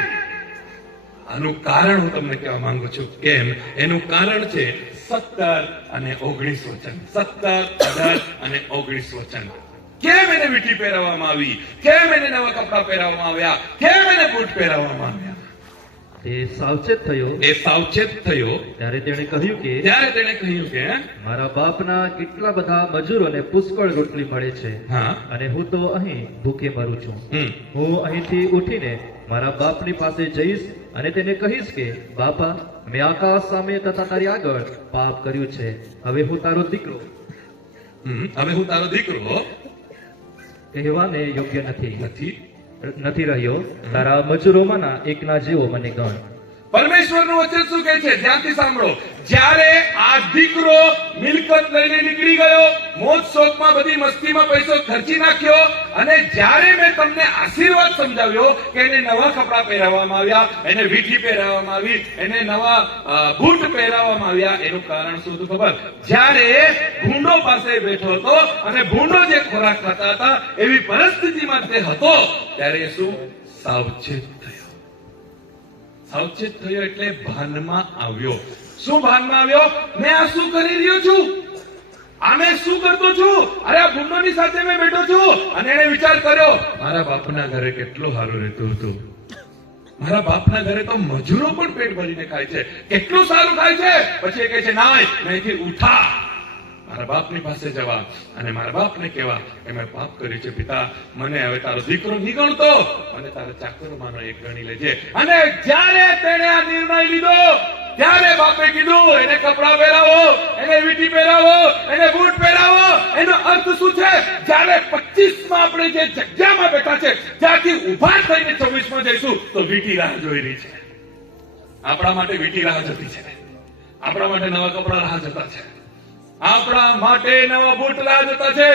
આનું કારણ હું તમને કહેવા માંગુ છું. કેમ? એનું કારણ છે 17 અને 19 વચન. 17, 18 અને 19 વચન. કેમ એને વીંટી પહેરાવવામાં આવી? કેમ એને નવા કપડા પહેરાવવામાં આવ્યા? કેમ એને બૂટ પહેરાવવામાં આવ્યા? તે સાવચેત થયો. એ સાવચેત થયો ત્યારે તેણે કહ્યું કે મારા બાપના કેટલા બધા મજૂરોને પુષ્કળ રોટલી મળે છે, હા, અને હું તો અહીં ભૂખે મરું છું. હું અહીંથી ઉઠીને મારા બાપની પાસે જઈશ અને તેને કહીશ કે બાપા, મેં આકાશ સામે તથા તારી આગળ પાપ કર્યું છે. હવે હું તારો દીકરો કહેવાને યોગ્ય નથી રહ્યો. તારા મજૂરોમાંના એકના જેવો મને ગણ. પરમેશ્વરનું વચન શું કહે છે? ધ્યાનથી સાંભળો. જ્યારે આ દીકરો મિલકત લઈને નીકળી ગયો, મોજ શોખમાં બધી મસ્તીમાં પૈસો ખર્ચી નાખ્યો, અને જ્યારે મેં તમને આશીર્વાદ સમજાવ્યો કે એને નવા કપડા પહેરાવવામાં આવ્યા, એને વીંટી પહેરાવવામાં આવી, એને નવા બૂટ પહેરાવવામાં આવ્યા, એનું કારણ શું હતું ખબર? જ્યારે ભૂંડો પાસે બેઠો હતો અને ભૂંડો જે ખોરાક ખાતા હતા એવી પરિસ્થિતિમાં તે હતો, ત્યારે શું? સાવચેત થયો. સાવચેત થયો એટલે ભાનમાં આવ્યો. શું ભાનમાં આવ્યો? મેં આ શું કરી રહ્યો છું? આ મેં શું કરતો છું? અરે આ ભૂંડોની સાથે મેં બેઠો છું. અને એને વિચાર કર્યો, મારા બાપના ઘરે કેટલું સારું રહેતું હતું, મારા બાપના ઘરે તો મજૂરો પણ પેટ ભરીને ખાય છે, કેટલું સારું ખાય છે. પછી એ કહે છે, ના, અહીંથી ઉઠા, મારા બાપની પાસે જવા અને મારા બાપને કહેવા કે મેં પાપ કર્યું છે, પિતા મને હવે તારો દીકરો નહીં ગણતો અને તારા ચાકરોમાંનો એક ગણી લેજે. અને જ્યારે તેણે આ નિર્ણય લીધો ત્યારે બાપે કીધું, એને કપડા પહેરાવો, એને વીંટી પહેરાવો, એને બૂટ પહેરાવો. એનો અર્થ શું છે? જ્યારે 25માં આપણે જે જગ્યામાં બેઠા છે, ત્યાંથી ઉભા થઈને 26માં જઈશું તો વીંટી રાહ જોઈ રહી છે. આપણા માટે વીંટી રાહ જોતી છે. આપણા માટે નવા કપડા રાહ જતા છે, આપણા માટે નવા બૂટ રાહ જતા છે,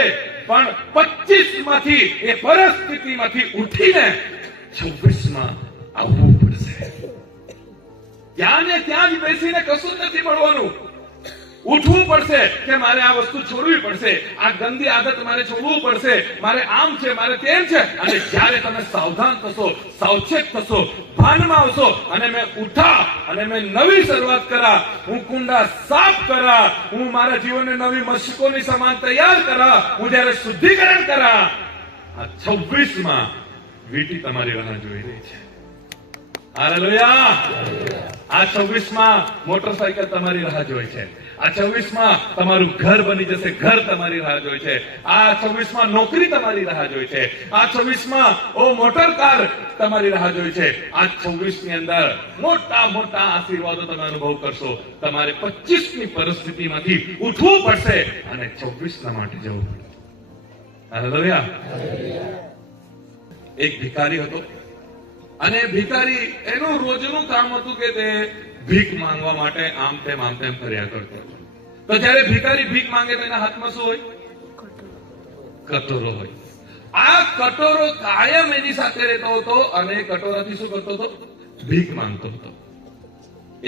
પણ 25 માંથી એ પરિસ્થિતિમાંથી ઉઠીને 26 માં આવવું પડશે. ત્યાં ને ત્યાં જ બેસીને કશું જ નથી મળવાનું. ઉઠવું પડશે કે મારે આ વસ્તુ છોડવી પડશે, આ ગંદી આદત મારે છોડવું પડશે, મારે આમ છે, મારે તેમ છે. અને જ્યારે તમે સાવધાન થશો, સાવચેત થશો, ભાનમાં આવશો અને મેં ઉઠા અને મેં નવી શરૂઆત કરા, હું કુંડા સાફ કરા, હું મારા જીવનને નવી મશકોની સમાન તૈયાર કરા, હું જ્યારે શુદ્ધિકરણ કરા, આ 26 માં વીટી તમારી રાહ જોઈ રહી છે. હાલેલુયા. આ 26 માં મોટરસાયકલ તમારી રાહ જોઈ છે. આ 26 માં તમારું ઘર બની જશે, ઘર તમારી રાહ જોઈ છે. આ 26 માં નોકરી તમારી રાહ જોઈ છે. આ 26 માં મોટર કાર તમારી રાહ જોઈ છે. આ 26 ની અંદર મોટા મોટા આશીર્વાદો તમે અનુભવ કરશો. તમારે 25 ની પરિસ્થિતિમાંથી ઉઠવું પડશે અને 26 ના માટે જવું પડશે. હાલેલુયા. એક ભિખારી હતો અને ભિખારી એનું રોજનું કામ હતું કે તે ભીખ માંગવા માટે આમ તેમ કર્યા કરતો. તો જ્યારે ભિખારી ભીખ માંગે તો એના હાથમાં શું હોય? કટોરો હોય. આ કટોરો કાયમ એની સાથે રહેતો હતો અને કટોરાથી શું કરતો હતો? ભીખ માંગતો હતો.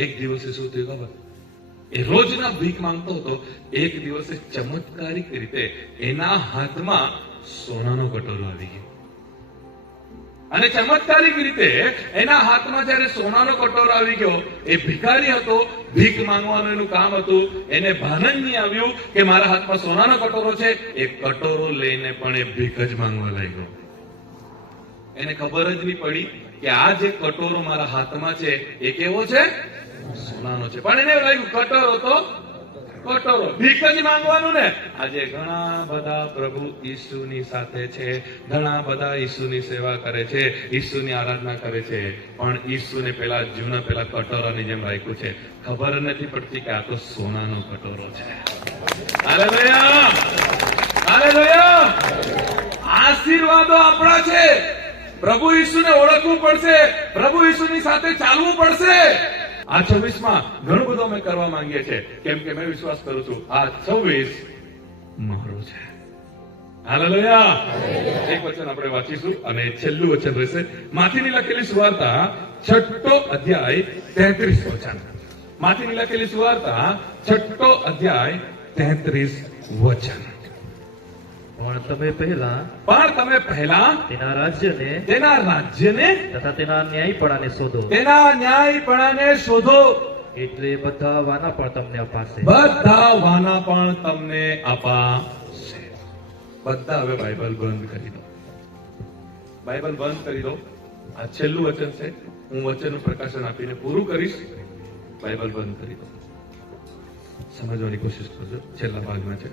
એક દિવસે શું થયું ખબર? એ રોજના ભીખ માંગતો હતો. એક દિવસે ચમત્કારિક રીતે એના હાથમાં સોનાનો કટોરો આવી ગયો. અને ચમત્કારિક રીતે એના હાથમાં જ્યારે સોનાનો કટોરો આવી ગયો, એ ભિખારી હતો, ભીખ માંગવાનું એનું કામ હતું, એને ભાન જ નહીં આવ્યું કે મારા હાથમાં સોનાનો કટોરો છે. એ કટોરો લઈને પણ એ ભીખ જ માંગવા લાગ્યો. એને ખબર જ નહીં પડી કે આ જે કટોરો મારા હાથમાં છે એ કેવો છે? સોનાનો છે. પણ એને લાગ્યું કટોરો તો કટોરો, ભીખ જ માંગવાનું ને. આજે ઘણા બધા પ્રભુ ઈસુની સાથે છે, ઘણા બધા ઈસુની સેવા કરે છે, ઈસુની આરાધના કરે છે, પણ ઈસુને પેલા જૂના પેલા કટોરાની જેમ રાખ્યું છે. ખબર નથી પડતી કે આ તો સોનાનો કટોરો છે. હાલેલુયા. હાલેલુયા. આશીર્વાદો આપણા છે. પ્રભુ ઈસુને ઓળખવું પડશે, પ્રભુ ઈસુની સાથે ચાલવું પડશે. આ 26 માં ઘણું બધું અમે કરવા માંગીએ છીએ, કેમ કે મેં વિશ્વાસ કરું છું આ 26 મારો છે. હાલેલુયા. એક વચન આપણે વાંચીશું અને છેલ્લું વચન રહેશે માથીની લખેલી સુવાર્તા 6ઠો અધ્યાય 33 વચન. માથીની લખેલી સુવાર્તા 6ઠો અધ્યાય 33 વચન. પણ તમે પહેલા તેના રાજ્યને તથા તેના ન્યાયપણાને શોધો, એટલે બધા વાના પણ તમને અપાશે. બધા વાના પણ તમને અપાશે. બધા હવે બાઇબલ બંધ કરી દો. બાઇબલ બંધ કરી દો. આ છેલ્લું વચન છે. હું વચનનું પ્રકાશન આપીને પૂરું કરીશ. બાઇબલ બંધ કરી દો. સમજવાની કોશિશ કરજો. છેલ્લા ભાગમાં છે.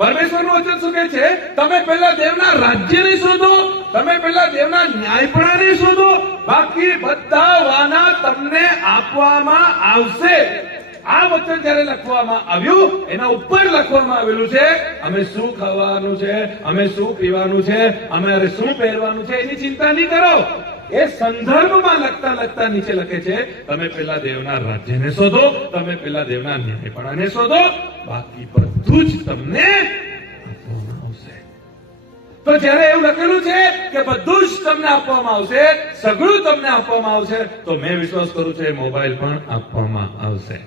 પરમેશ્વરનું વચન શું કહે છે? તમે પહેલા દેવના રાજ્યને શોધો, તમે પહેલા દેવના ન્યાયપણાને શોધો, બાકી બધા વાના તમને આપવામાં આવશે. આ વચન જયારે લખવામાં આવ્યું, એના ઉપર લખવામાં આવેલું છે અમે શું ખાવાનું છે, અમે શું પીવાનું છે, અમારે શું પહેરવાનું છે, એની ચિંતા નહીં કરો. એ સંદર્ભમાં લખતા નીચે લખે છે તમે પહેલા દેવના રાજ્યને શોધો, તમે પહેલા દેવના ન્યાયપણાને શોધો, બાકી બધું જ તમને આપવામાં આવશે. તો જયારે એવું લખેલું છે કે બધું જ તમને આપવામાં આવશે, સગળું તમને આપવામાં આવશે, તો મેં વિશ્વાસ કરું છું એ મોબાઈલ પણ આપવામાં આવશે.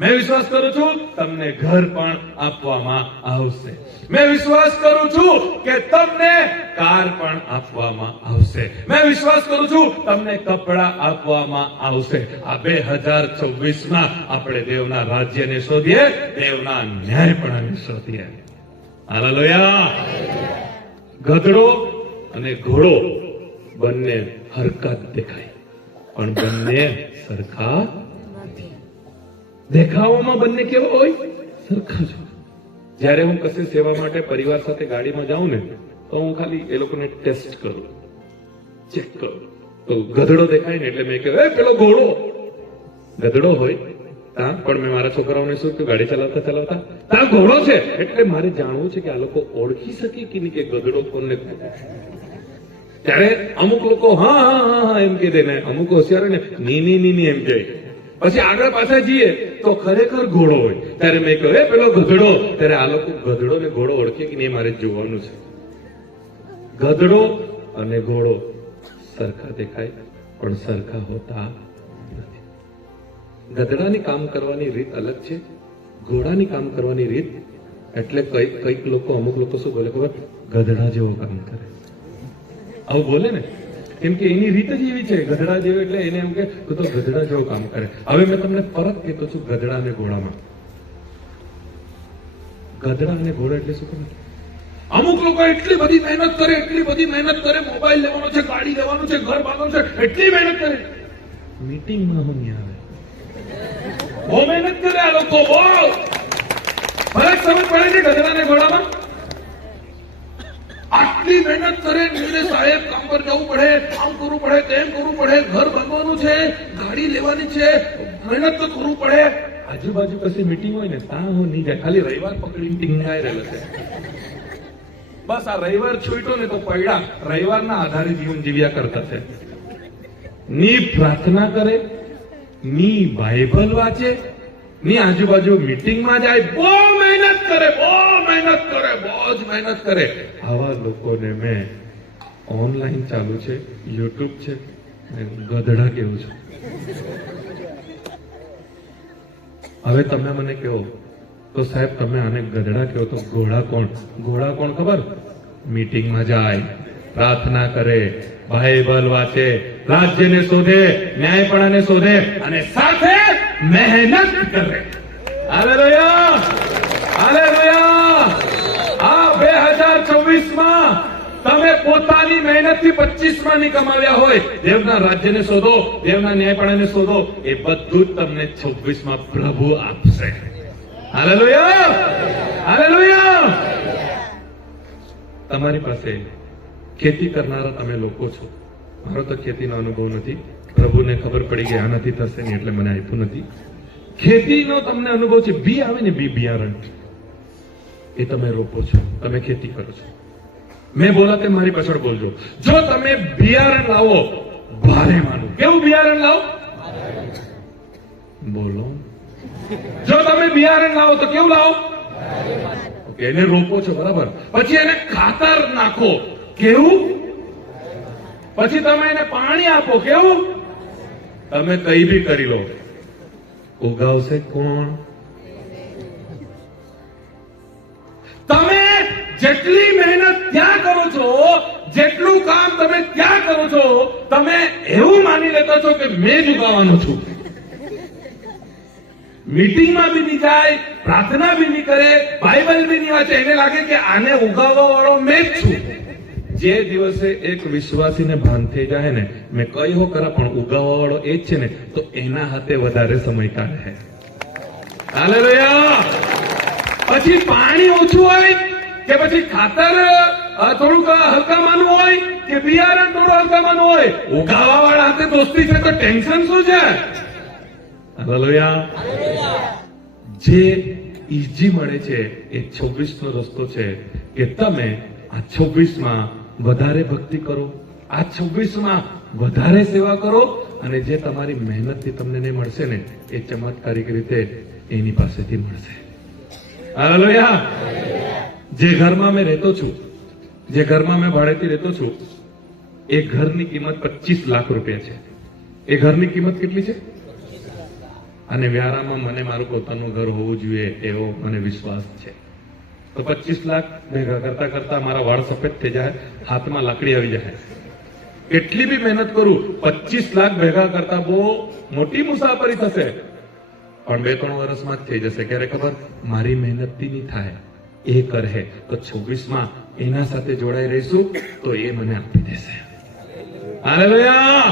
મેં વિશ્વાસ કરું છું તમને ઘર પણ આપવામાં આવશે. મેં વિશ્વાસ કરું છું કે તમને કાર પણ આપવામાં આવશે. મેં વિશ્વાસ કરું છું તમને કપડા આપવામાં આવશે. આ 2024 માં આપણે દેવના રાજ્યને શોધીએ, દેવના ન્યાયપણાને શોધીએ. હાલેલુયા. ગધડો અને ઘોડો બંને હરકત દેખાય, પણ બંને સરખા દેખાવામાં બંને કેવો હોય? સરખા જ. જયારે હું કશે સેવા માટે પરિવાર સાથે ગાડીમાં જાઉં ને, તો હું ખાલી એ લોકોને ટેસ્ટ કરું, ચેક કરું. તો ગધડો દેખાય ને એટલે મેં કહ્યું પેલો ઘોડો. ગધડો હોય પણ મેં મારા છોકરાઓને શું કહ્યું, ગાડી ચલાવતા ત્યાં ઘોડો છે, એટલે મારે જાણવું છે કે આ લોકો ઓળખી શકે કે નહીં કે ગધડો કોને. ત્યારે અમુક લોકો હા એમ કે દે ને, અમુક હોશિયાર ને ની એમ કહે. પછી આગળ પાછા જઈએ તો ખરેખર ઘોડો હોય. ત્યારે મેં કહ્યું, પેલો ગધડો. ત્યારે આ લોકો ગધડો ને ઘોડો ઓળખે કે નહીં મારે જોવાનું છે. ગધડો અને ઘોડો સરખા દેખાય પણ સરખા હોતા નથી. ગધડાની કામ કરવાની રીત અલગ છે, ઘોડાની કામ કરવાની રીત. એટલે કઈક લોકો, અમુક લોકો શું બોલે ખબર? ગધડા જેવો કામ કરે. આવું બોલે ને, કેમ કે એની રીત જ એવી છે, ગધડા જેવો. એટલે એને એમ કે તું તો ગધડા જેવો કામ કરે. હવે મેં તમને ફરક કહેતો છું ગધડા અને ઘોડામાં. ગધડા અને ઘોડા એટલે શું ખબર? અમુક લોકો એટલી બધી મહેનત કરે, મોબાઈલ લેવાનો છે, ગાડી લેવાનું છે, ઘર બાંધવાનું છે, એટલી મહેનત કરે, મીટિંગમાં હું નહીં આવે. બહુ મહેનત કરે આ લોકો, બહુ ફરક સમજ પડે છે ગધડા અને ઘોડામાં. આટલી મહેનત કરે, નિર્ણય સાહેબ કામ પર જવું પડે, આમ કરવું પડે, તેમ કરવું પડે, ઘર બાંધવાનું છે, ગાડી લેવાની છે, મહેનત તો કરવું પડે. આજુબાજુ કશી મીટિંગ હોય ને ત્યાં હું નહીં જાય, ખાલી રવિવાર પકડીને ટીંગાઈ રહેલો છે. બસ આ રવિવાર છૂટ્યો ને તો પૈડા રવિવારના આધારે જીવન જીવ્યા કરતા છે. ની પ્રાર્થના કરે, ની બાઇબલ વાંચે, ની આજુબાજુ મીટિંગમાં જાય, બહુ મહેનત કરે, બહુ જ મહેનત કરે. આવા લોકોને મેં ઓનલાઈન ચાલુ છે, યુટ્યુબ છે, ગધડા કેવું છે. હવે તમે મને કહો તો સાહેબ તમે આને ગધડા કહો તો ઘોડા કોણ? ઘોડા કોણ ખબર? મીટિંગમાં જાય, પ્રાર્થના કરે, બાઇબલ વાંચે, રાજ્યને શોધે, ન્યાયપણાને શોધે અને સાથે મહેનત કરે. Hallelujah, hallelujah. આ 2024માં તમે પોતાની મહેનતથી 25માં ની કમાવ્યા હોય, દેવના રાજ્યને શોધો, દેવના ન્યાયપણાને શોધો, એ બધું જ તમને 26માં પ્રભુ આપશે. Hallelujah, hallelujah. તમારી પાસે ખેતી કરનારા તમે લોકો છો. મારો તો ખેતીનો અનુભવ નથી, પ્રભુને ખબર પડી ગઈ આ નથી થશે ને એટલે મને આપ્યું નથી. ખેતીનો તમને અનુભવ છે. બી આવે ને, બિયારણ, એ તમે રોપો છો, તમે ખેતી કરો છો. મેં બોલા તે મારી પાછળ બોલજો. જો તમે બિયારણ લાવો, ભારે માનું. કેવું બિયારણ લાવો? બોલો. જો તમે બિયારણ લાવો તો કેવું લાવો? એને રોપો છો, બરાબર. પછી એને ખાતર નાખો, કેવું? પછી તમે એને પાણી આપો, કેવું? તમે કઈ બી કરી લો, ઉગાવશે કોણ? તમે જેટલી મહેનત ત્યાં કરો છો, જેટલું કામ તમે ત્યાં કરો છો, તમે એવું માની લેતા છો કે મેં જ ઉગાવવાનો છું. મીટિંગમાં બી નહીં જાય, પ્રાર્થના બી નહીં કરે, બાઇબલ બી નહીં વાંચે. એને લાગે કે આને ઉગાવવા વાળો મેં જ છું. જે દિવસે એક વિશ્વાસીને ભાન થઈ જાય ને, મેં કહ્યું ખરા પણ ઉગાવવા વાળો એ જ છે ને, તો એના હાથે વધારે સમય કાઢે. હાલેલુયા. પછી પાણી ઓછું હોય કે પછી ખાતર થોડુંક હલકામાનું હોય કે બિયારણ થોડું હલકામાનું હોય, ઉગાવવા વાળા હાથે દોસ્તી છે તો ટેન્શન શું છે? હાલેલુયા. જે ઈજી મળે છે એ 26નો રસ્તો છે કે તમે આ 26માં વધારે ભક્તિ કરો, આ 26માં વધારે સેવા કરો, અને જે તમારી મહેનતથી તમને નહીં મળશે ને એ ચમત્કારિક રીતે એની પાસેથી મળશે. હાલેલુયા. જે ઘરમાં મેં રહેતો છું, જે ઘરમાં મેં ભાડેથી રહેતો છું, એ ઘરની કિંમત 25 લાખ રૂપિયા છે. એ ઘરની કિંમત કેટલી છે? અને વ્યારામાં મને મારું પોતાનું ઘર હોવું જોઈએ એવો મને વિશ્વાસ છે. તો 25 લાખ ભેગા કરતા કરતા મારા વાળ સફેદ થઈ જાય, હાથમાં લાકડી આવી જાય. કેટલી બી મહેનત કરું, 25 લાખ ભેગા કરતા બહુ મોટી મુસાફરી થશે, પણ 2-3 વર્ષમાં જ થઈ જશે. ક્યારે ખબર? મારી મહેનતથી નહીં થાય, એ કરે તો 26માં એના સાથે જોડાઈ રહીશું તો એ મને આપી દેશે. હાલેલુયા.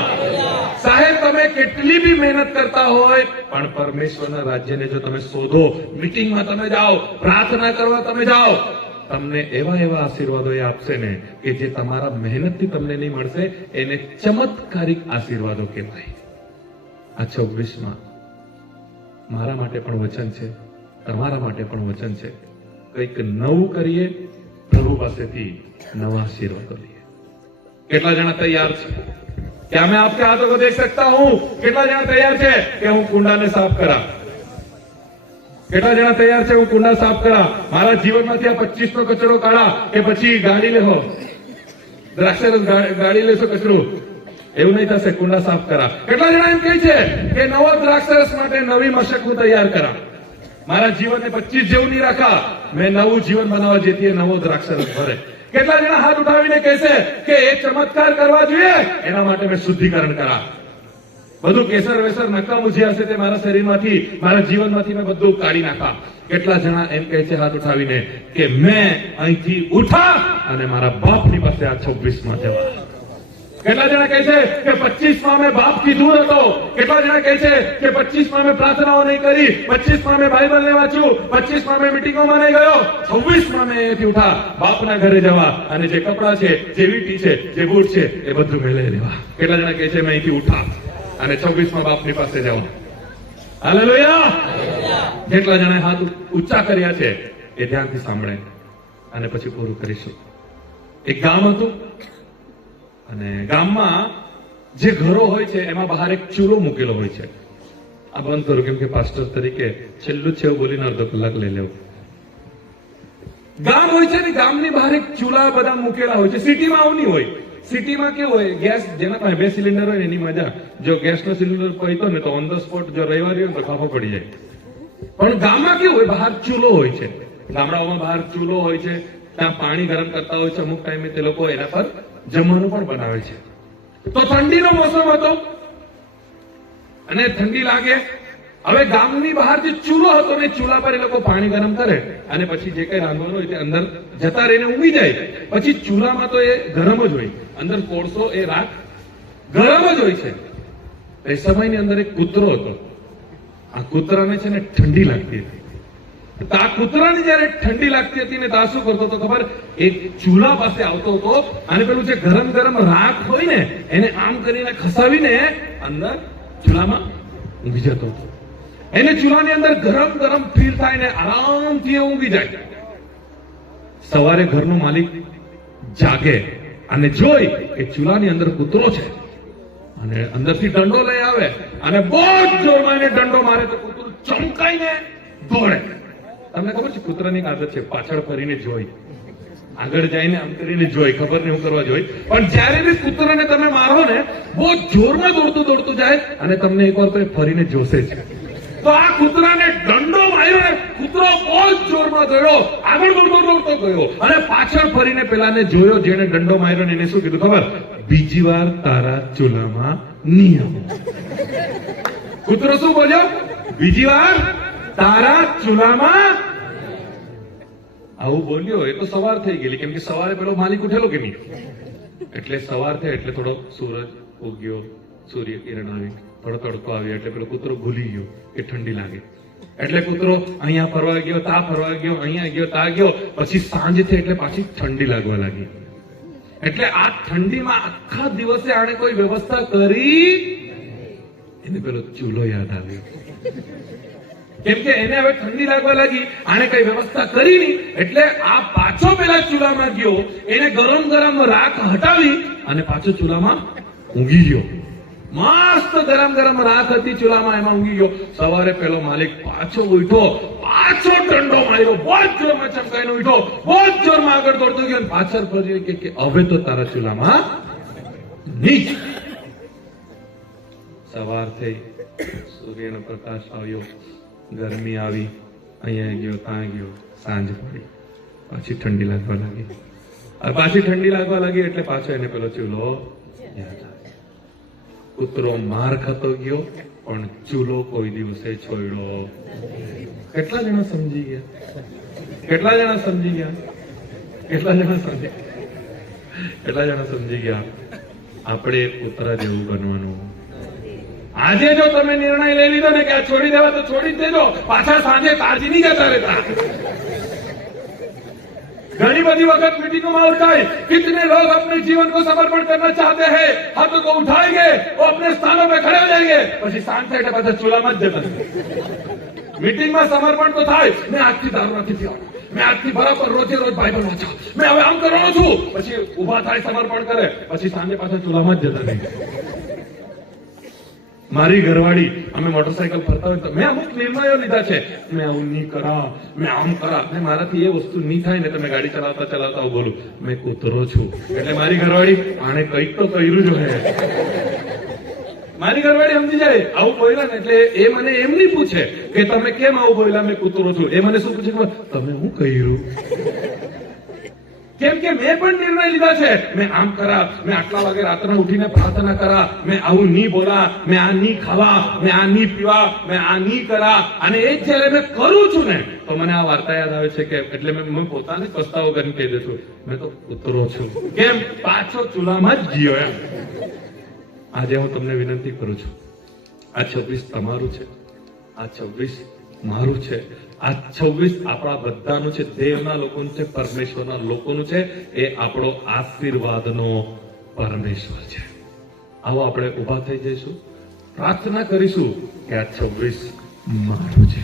સાહેબ તમે કેટલી બી મહેનત કરતા હોય પણ પરમેશ્વરના રાજ્યને જો તમે શોધો, મીટિંગમાં તમે જાઓ, પ્રાર્થના કરવા તમે જાઓ, તમને એવા એવા આશીર્વાદો એ આપશે ને કે જે તમારા મહેનતથી તમને નહીં મળશે. એને ચમત્કારિક આશીર્વાદો કહેવાય. આ 26માં મારા માટે પણ વચન છે, તમારા માટે પણ વચન છે. કંઈક નવું કરીએ, પ્રભુ પાસેથી નવા આશીર્વાદો લઈએ. કેટલા જણા તૈયાર છે? क्या मैं आपके हाथों को देख सकता हूं? કેટલા જણા તૈયાર છે કે હું કુંડાને સાફ કરા? કેટલા જણા તૈયાર છે હું કુંડા સાફ કરા, મારા જીવનમાંથી આ 25 નો કચરો કાઢા, કે પછી ગાડી લેહો, દ્રાક્ષરસ ગાડી લેશો કચરો? એવું નહીં થશે. કુંડા સાફ કરા. કેટલા જણા એમ કહે છે કે નવો દ્રાક્ષરસ માટે નવી મશક હું તૈયાર કરા, મારા જીવનને 25 જેવું નહીં રાખા, મેં નવું જીવન બનાવવા, જેથી એ નવો દ્રાક્ષરસ ભરે. કેટલા જણા હાથ ઉઠાવીને કહેશે કે એ ચમત્કાર કરવા જોઈએ, એના માટે મેં શુદ્ધિકરણ કરા, બધું કેસર વેસર નકામું જે હશે તે મારા શરીરમાંથી, મારા જીવનમાંથી મેં બધું કાઢી નાખા. કેટલા જણા એમ કહે છે હાથ ઉઠાવીને કે મેં અહીંથી ઉઠા અને મારા બાપની પાસે આ 26માં જવા. કેટલા જણા કહે છે કે 25માં મેં બાપ કીધું નતો. કેટલા જણા કહે છે કે 25માં મેં પ્રાર્થનાઓ નહીં કરી, 25માં મેં બાઇબલ નહીં વાંચ્યું, 25માં મેં મિટિંગોમાં નહીં ગયો, 26માં મેં અહીંથી ઉઠા બાપના ઘરે જવા, અને જે કપડાં છે, જે વીંટી છે, જે બૂટ છે, એ બધું મેં લઈ લેવા. કેટલા જણા કહે છે મેં અહીંથી ઉઠા અને 26માં બાપની પાસે જાઉં. હાલેલુયા. કેટલા જણા હાથ ઊંચા કર્યા છે એ ધ્યાનથી સાંભળે અને પછી પૂરું કરીશું. એક ગામ હતું અને ગામમાં જે ઘરો હોય છે એમાં બહાર એક ચૂલો મૂકેલો હોય છે. આ બંધ કરું કેમ કે પાસ્ટર તરીકે છેલ્લું છે એવું બોલીને અડધો કલાક લઈ લેવું. ગામ હોય છે ને, ગામની બહાર એક ચૂલા બધા મૂકેલા હોય છે. સિટીમાં આવું નહીં હોય. સિટીમાં કેવું હોય, ગેસ જેના પાસે 2 સિલિન્ડર હોય ને એની મજા. જો ગેસનો સિલિન્ડર પૈતો ને તો ઓન ધ સ્પોટ જો રવિવારી હોય તો ખાફો પડી જાય. પણ ગામમાં કેવું હોય, બહાર ચૂલો હોય છે. ગામડાઓમાં બહાર ચૂલો હોય છે, ત્યાં પાણી ગરમ કરતા હોય છે. અમુક ટાઈમે તે લોકો એના પર જમવાનું પણ બનાવે છે. તો ઠંડીનો મોસમ હતો અને ઠંડી લાગે. હવે ગામની બહાર જે ચૂલો હતો ને, ચૂલા પર એ લોકો પાણી ગરમ કરે અને પછી જે કઈ રાંધવાનું હોય તે અંદર જતા રહીને ઊંઘી જાય. પછી ચૂલામાં તો એ ગરમ જ હોય, અંદર કોળસો એ રાત ગરમ જ હોય છે. એ સમયની અંદર એક કૂતરો હતો. આ કૂતરાને છે ને ઠંડી લાગતી હતી. તો આ કૂતરાને જયારે ઠંડી લાગતી હતી ને, તો આ શું કરતો હતો ખબર? એક ચૂલા પાસે આવતો હતો અને પેલું જે ગરમ ગરમ રાખ હોય ને એને આમ કરીને ખસાવીને અંદર ચૂલામાં ઊંઘી જતો હતો. એને ચૂલાની અંદર ગરમ ગરમ ફીલ થાય ને આરામથી ઊંઘી જાય. સવારે ઘરનો માલિક જાગે અને જોઈ કે ચૂલાની અંદર કૂતરો છે અને અંદરથી દંડો લઈ આવે અને બહુ જ જોરમાં એને દંડો મારે તો કૂતરું ચમકાઈને દોડે. તમને ખબર છે કૂતરાની એક આદત છે, પાછળ ફરીને જોઈ, આગળ જઈને આમ કરીને જોઈ, ખબર નહીં હું કરવા જોઈ. પણ જ્યારે બી કૂતરાને તમે મારો ને, બહુ જોરમાં દોડતું દોડતું જાય અને તમને એકવાર તો એ ફરીને જોશે જ. તો આ કૂતરાને દંડો માર્યો ને કૂતરો બહુ જ જોરમાં દોડ્યો, આગળ દોડતો ગયો અને પાછળ ફરીને પેલાને જોયો જેને દંડો માર્યો ને એને શું કીધું ખબર? બીજી વાર તારા ચૂલામાં નહીં આવું. કૂતરો શું બોલ્યો? બીજી વાર તારા ચૂલામાં આવું બોલ્યો. એ તો સવાર થઈ ગયેલી, કેમ કે સવારે પેલો માલિક ઉઠેલો કે નહીં, એટલે સવાર થઈ એટલે થોડો સૂરજ ઉગ્યો, સૂર્ય કિરણ આવી, થોડો તડકો આવ્યો એટલે પેલો કૂતરો ભૂલી ગયો કે ઠંડી લાગે. એટલે કૂતરો અહીંયા ફરવા ગયો, તા ફરવા ગયો, અહીંયા ગયો, તા ગયો. પછી સાંજ થઈ એટલે પાછી ઠંડી લાગવા લાગી. એટલે આ ઠંડીમાં આખા દિવસે આણે કોઈ વ્યવસ્થા કરી, એને પેલો ચૂલો યાદ આવ્યો. કેમ કે એને હવે ઠંડી લાગવા લાગી, આને કઈ વ્યવસ્થા કરી નહીં. એટલે આ પાછો પેલા ચૂલામાં ગયો, એને ગરમ ગરમ રાખ હટાવી અને પાછો ચૂલામાં ઊંઘી ગયો. મસ્ત ગરમ ગરમ રાખ હતી ચૂલામાં, એમાં ઊંઘી ગયો. સવારે પેલો માલિક પાછો ઉઠો, પાછો દંડો માર્યો, બહુ જ જોરમાં ચમકાઈને ઉઠો, બહુ જ જોરમાં આગળ દોડતો ગયો. પાછળ ફર્યો કે હવે તો તારા ચૂલામાં નહીં. સવાર થઈ, સૂર્યનો પ્રકાશ આવ્યો, ગરમી આવી, અહીંયા ગયો, ત્યાં ગયો, સાંજ પડી, પાછી ઠંડી લાગવા લાગી. પાછી ઠંડી લાગવા લાગી એટલે પાછો એને પેલો ચૂલો યાદ આવ્યો. કૂતરો માર ખાતો ગયો પણ ચૂલો કોઈ દિવસે છોડ્યો. કેટલા જણા સમજી ગયા? કેટલા જણા સમજી ગયા? કેટલા જણા સમજી કેટલા જણા સમજી ગયા? આપણે કૂતરા જેવું બનવાનું. આજે જો તમે નિર્ણય લઈ લીધો ને કે આ છોડી દેવા, તો છોડી જ દેજો. પાછા સાંજે તાજી નહીં જતા રહેતા. घनी बड़ी वक्त मीटिंगों में उठाई, कितने लोग अपने जीवन को समर्पण करना चाहते हैं, हाथों को उठाएंगे, वो अपने स्थानों पे खड़े हो जाएंगे, પછી શાંત થાય પાછા ચૂલામાં જ જતા. મીટિંગમાં સમર્પણ તો થાય, મેં આજથી દારૂ નથી પીવાનો, મેં આજથી બરાબર રોજે રોજ બાઇબલ વાંચો, મેં હવે આમ કરવાનો છું. પછી ઉભા થાય, સમર્પણ કરે, પછી સાંજે પાછા ચૂલામાં જ જતા નહીં. મારી ઘરવાળી અમે મોટરસાયકલ ફરતા હોય તો મેં અમુક નિર્ણયો લીધા છે, મેં આવું નહીં કરા, મેં આમ કરા, ને મારાથી એ વસ્તુ નહીં થાય ને તમે ગાડી ચલાવતા ચલાવતા હું બોલું મેં કૂતરો છું, એટલે મારી ઘરવાળી આને કંઈક તો કર્યું જ હોય. મારી ઘરવાળી સમજી જાય આવું બોલ્યા ને એટલે એ મને એમ નહીં પૂછે કે તમે કેમ આવું બોલ્યા, મેં કૂતરો છું. એ મને શું પૂછે ખબર? તમે હું કર્યું? કેમ કે મેં પણ નિર્ણય લીધા છે, મેં આમ કરા, મેં આટલા વાગે રાત્રે ઉઠીને પ્રાર્થના કરા, મેં આવું નહીં બોલા, મેં આ નહીં ખાવા, મેં આ નહીં પીવા, મેં આ નહીં કરા. અને એ જ જયારે મેં કરું છું ને તો મને આ વાર્તા યાદ આવે છે કે એટલે મેં પોતાને પસ્તાવો કરીને કહી દઉં છું મેં તો કૂતરો છું. કેમ? પાછો ચૂલામાં જ ગયો એમ. આજે હું તમને વિનંતી કરું છું, આ 26 તમારું છે, આ 26 મારું છે, આ 26 આપણા બધાનું છે, દેવના લોકોનું છે, પરમેશ્વરના લોકોનું છે. એ આપણો આશીર્વાદનો પરમેશ્વર છે. આવો આપણે ઉભા થઈ જઈશું, પ્રાર્થના કરીશું કે આ 26 મારું છે.